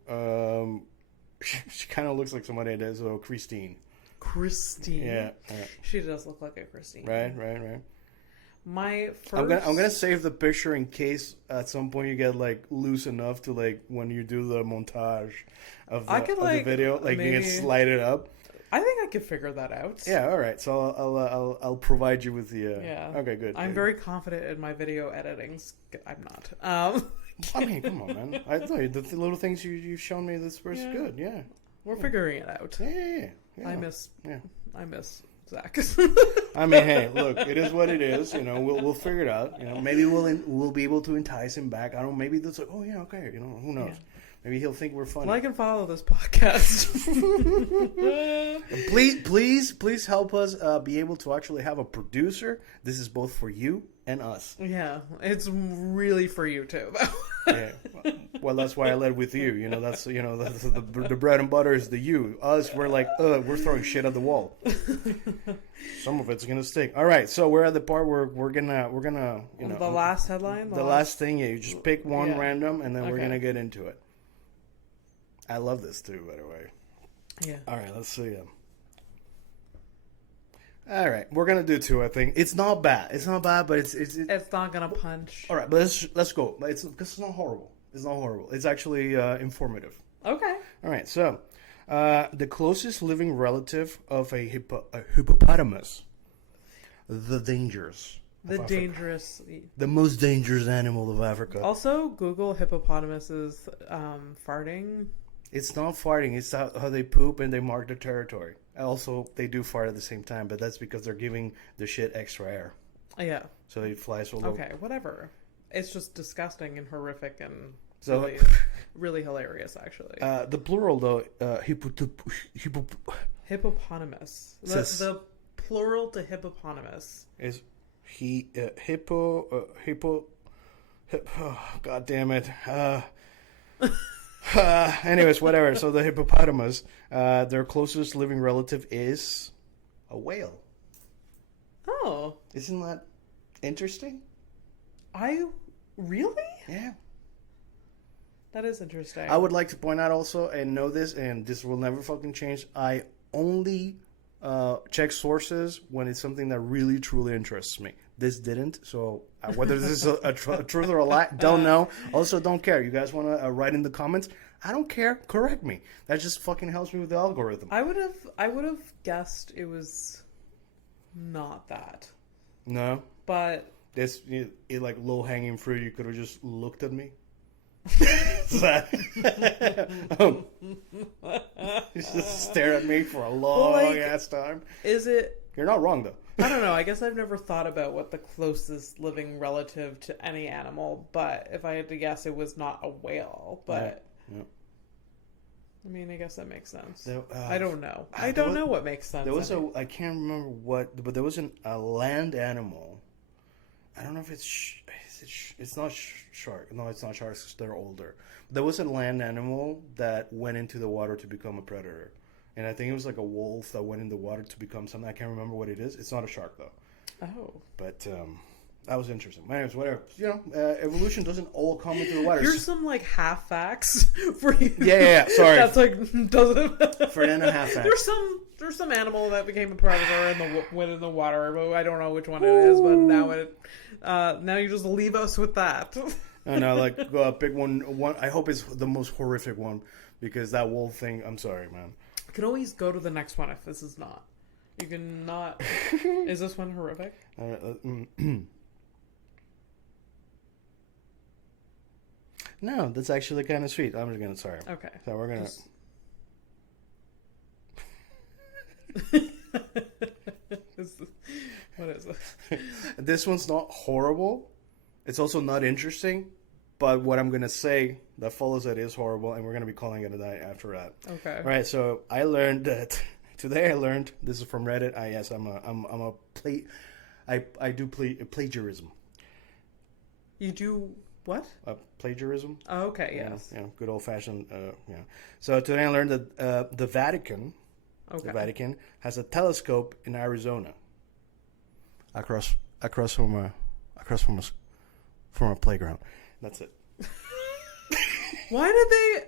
She kind of looks like somebody that is Christine. Christine. Yeah. She does look like a Christine. Right. My first. I'm gonna save the picture in case at some point you get like loose enough to like when you do the montage of the video, like you can slide it up. I think I could figure that out. Yeah, all right. So I'll provide you with the. Yeah. Okay, good. I'm very confident in my video editing. I'm not. I mean, come on, man. I thought the little things you've shown me this was good. Yeah. We're figuring it out. Yeah. I miss Zach. I mean, hey, look, it is what it is. You know, we'll figure it out. You know, maybe we'll be able to entice him back. I don't know. Maybe that's like, oh yeah, okay. You know, who knows? Yeah. Maybe he'll think we're funny. Like and follow this podcast. please help us be able to actually have a producer. This is both for you and us. Yeah, it's really for you too. Yeah. Well, that's why I led with you. You know, that's the bread and butter is the you. Us, we're like, we're throwing shit at the wall. Some of it's gonna stick. All right, so we're at the part where we're gonna the last headline. The last thing. Yeah, you just pick one random, and then we're gonna get into it. I love this too, by the way. Yeah. All right, let's see. All right, we're gonna do two. I think it's not bad. It's not bad, but it's not gonna punch. All right, but let's go. It's not horrible. It's not horrible. It's actually informative. Okay. All right. So, the closest living relative of a hippopotamus, the most dangerous animal of Africa. Also, Google hippopotamuses farting. It's not farting. It's how they poop and they mark their territory. Also, they do fart at the same time, but that's because they're giving the shit extra air. Yeah. So it flies all over. Okay, whatever. It's just disgusting and horrific and so really hilarious, actually. The plural, though, hippopotamus. The plural to hippopotamus is hippo. Oh, God damn it. Anyways, whatever. So the hippopotamus, their closest living relative is a whale. Oh. Isn't that interesting? Really? Yeah. That is interesting. I would like to point out also, and know this, and this will never fucking change, I only check sources when it's something that really, truly interests me. This didn't, so whether this is a truth or a lie, don't know. Also, don't care. You guys want to write in the comments? I don't care. Correct me. That just fucking helps me with the algorithm. I would have guessed it was not that. No, but this like low hanging fruit. You could have just looked at me. Just stare at me for a long ass time. Is it? You're not wrong though. I don't know. I guess I've never thought about what the closest living relative to any animal, but if I had to guess, it was not a whale. But yeah. I mean, I guess that makes sense. I don't know. I don't know what makes sense. There was I can't remember what, but there was a land animal. I don't know if it's not shark. No, it's not sharks. They're older. There was a land animal that went into the water to become a predator. and I think it was like a wolf that went in the water to become something. I can't remember what it is. It's not a shark though. Oh. But that was interesting. Anyways, whatever. Evolution doesn't all come into the water. Here's some like half facts for you. Yeah. Sorry. That's like doesn't. Fernando half facts. There's some animal that became a predator went in the water, but I don't know which one it is. But now you just leave us with that. And I like pick one. I hope it's the most horrific one because that wolf thing. I'm sorry, man. You can always go to the next one if this is not. You can not. Is this one horrific? No, that's actually kind of sweet. I'm just gonna sorry. Okay. So we're gonna. What is it? This one's not horrible. It's also not interesting. But what I'm gonna say that follows it is horrible, and we're gonna be calling it a night after that. Okay. All right. So I learned that today. I learned this is from Reddit. I do plagiarism. You do what? Plagiarism. Oh, okay. Yes. Yeah. Good old fashioned. Yeah. So today I learned that the Vatican. Okay. The Vatican has a telescope in Arizona. Across from a playground. That's it. Why did they?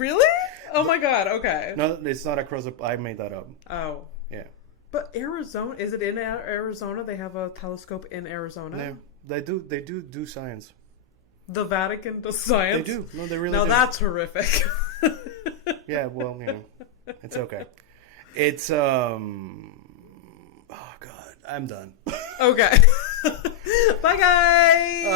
Really? Oh my god. Okay. No, it's not across. I made that up. Oh. Yeah. But Arizona, is it in Arizona? They have a telescope in Arizona. They do science. The Vatican does science. They do. No, they really. Now do. that's horrific. Yeah. Well, it's okay. It's Oh God, I'm done. Okay. Bye, guys.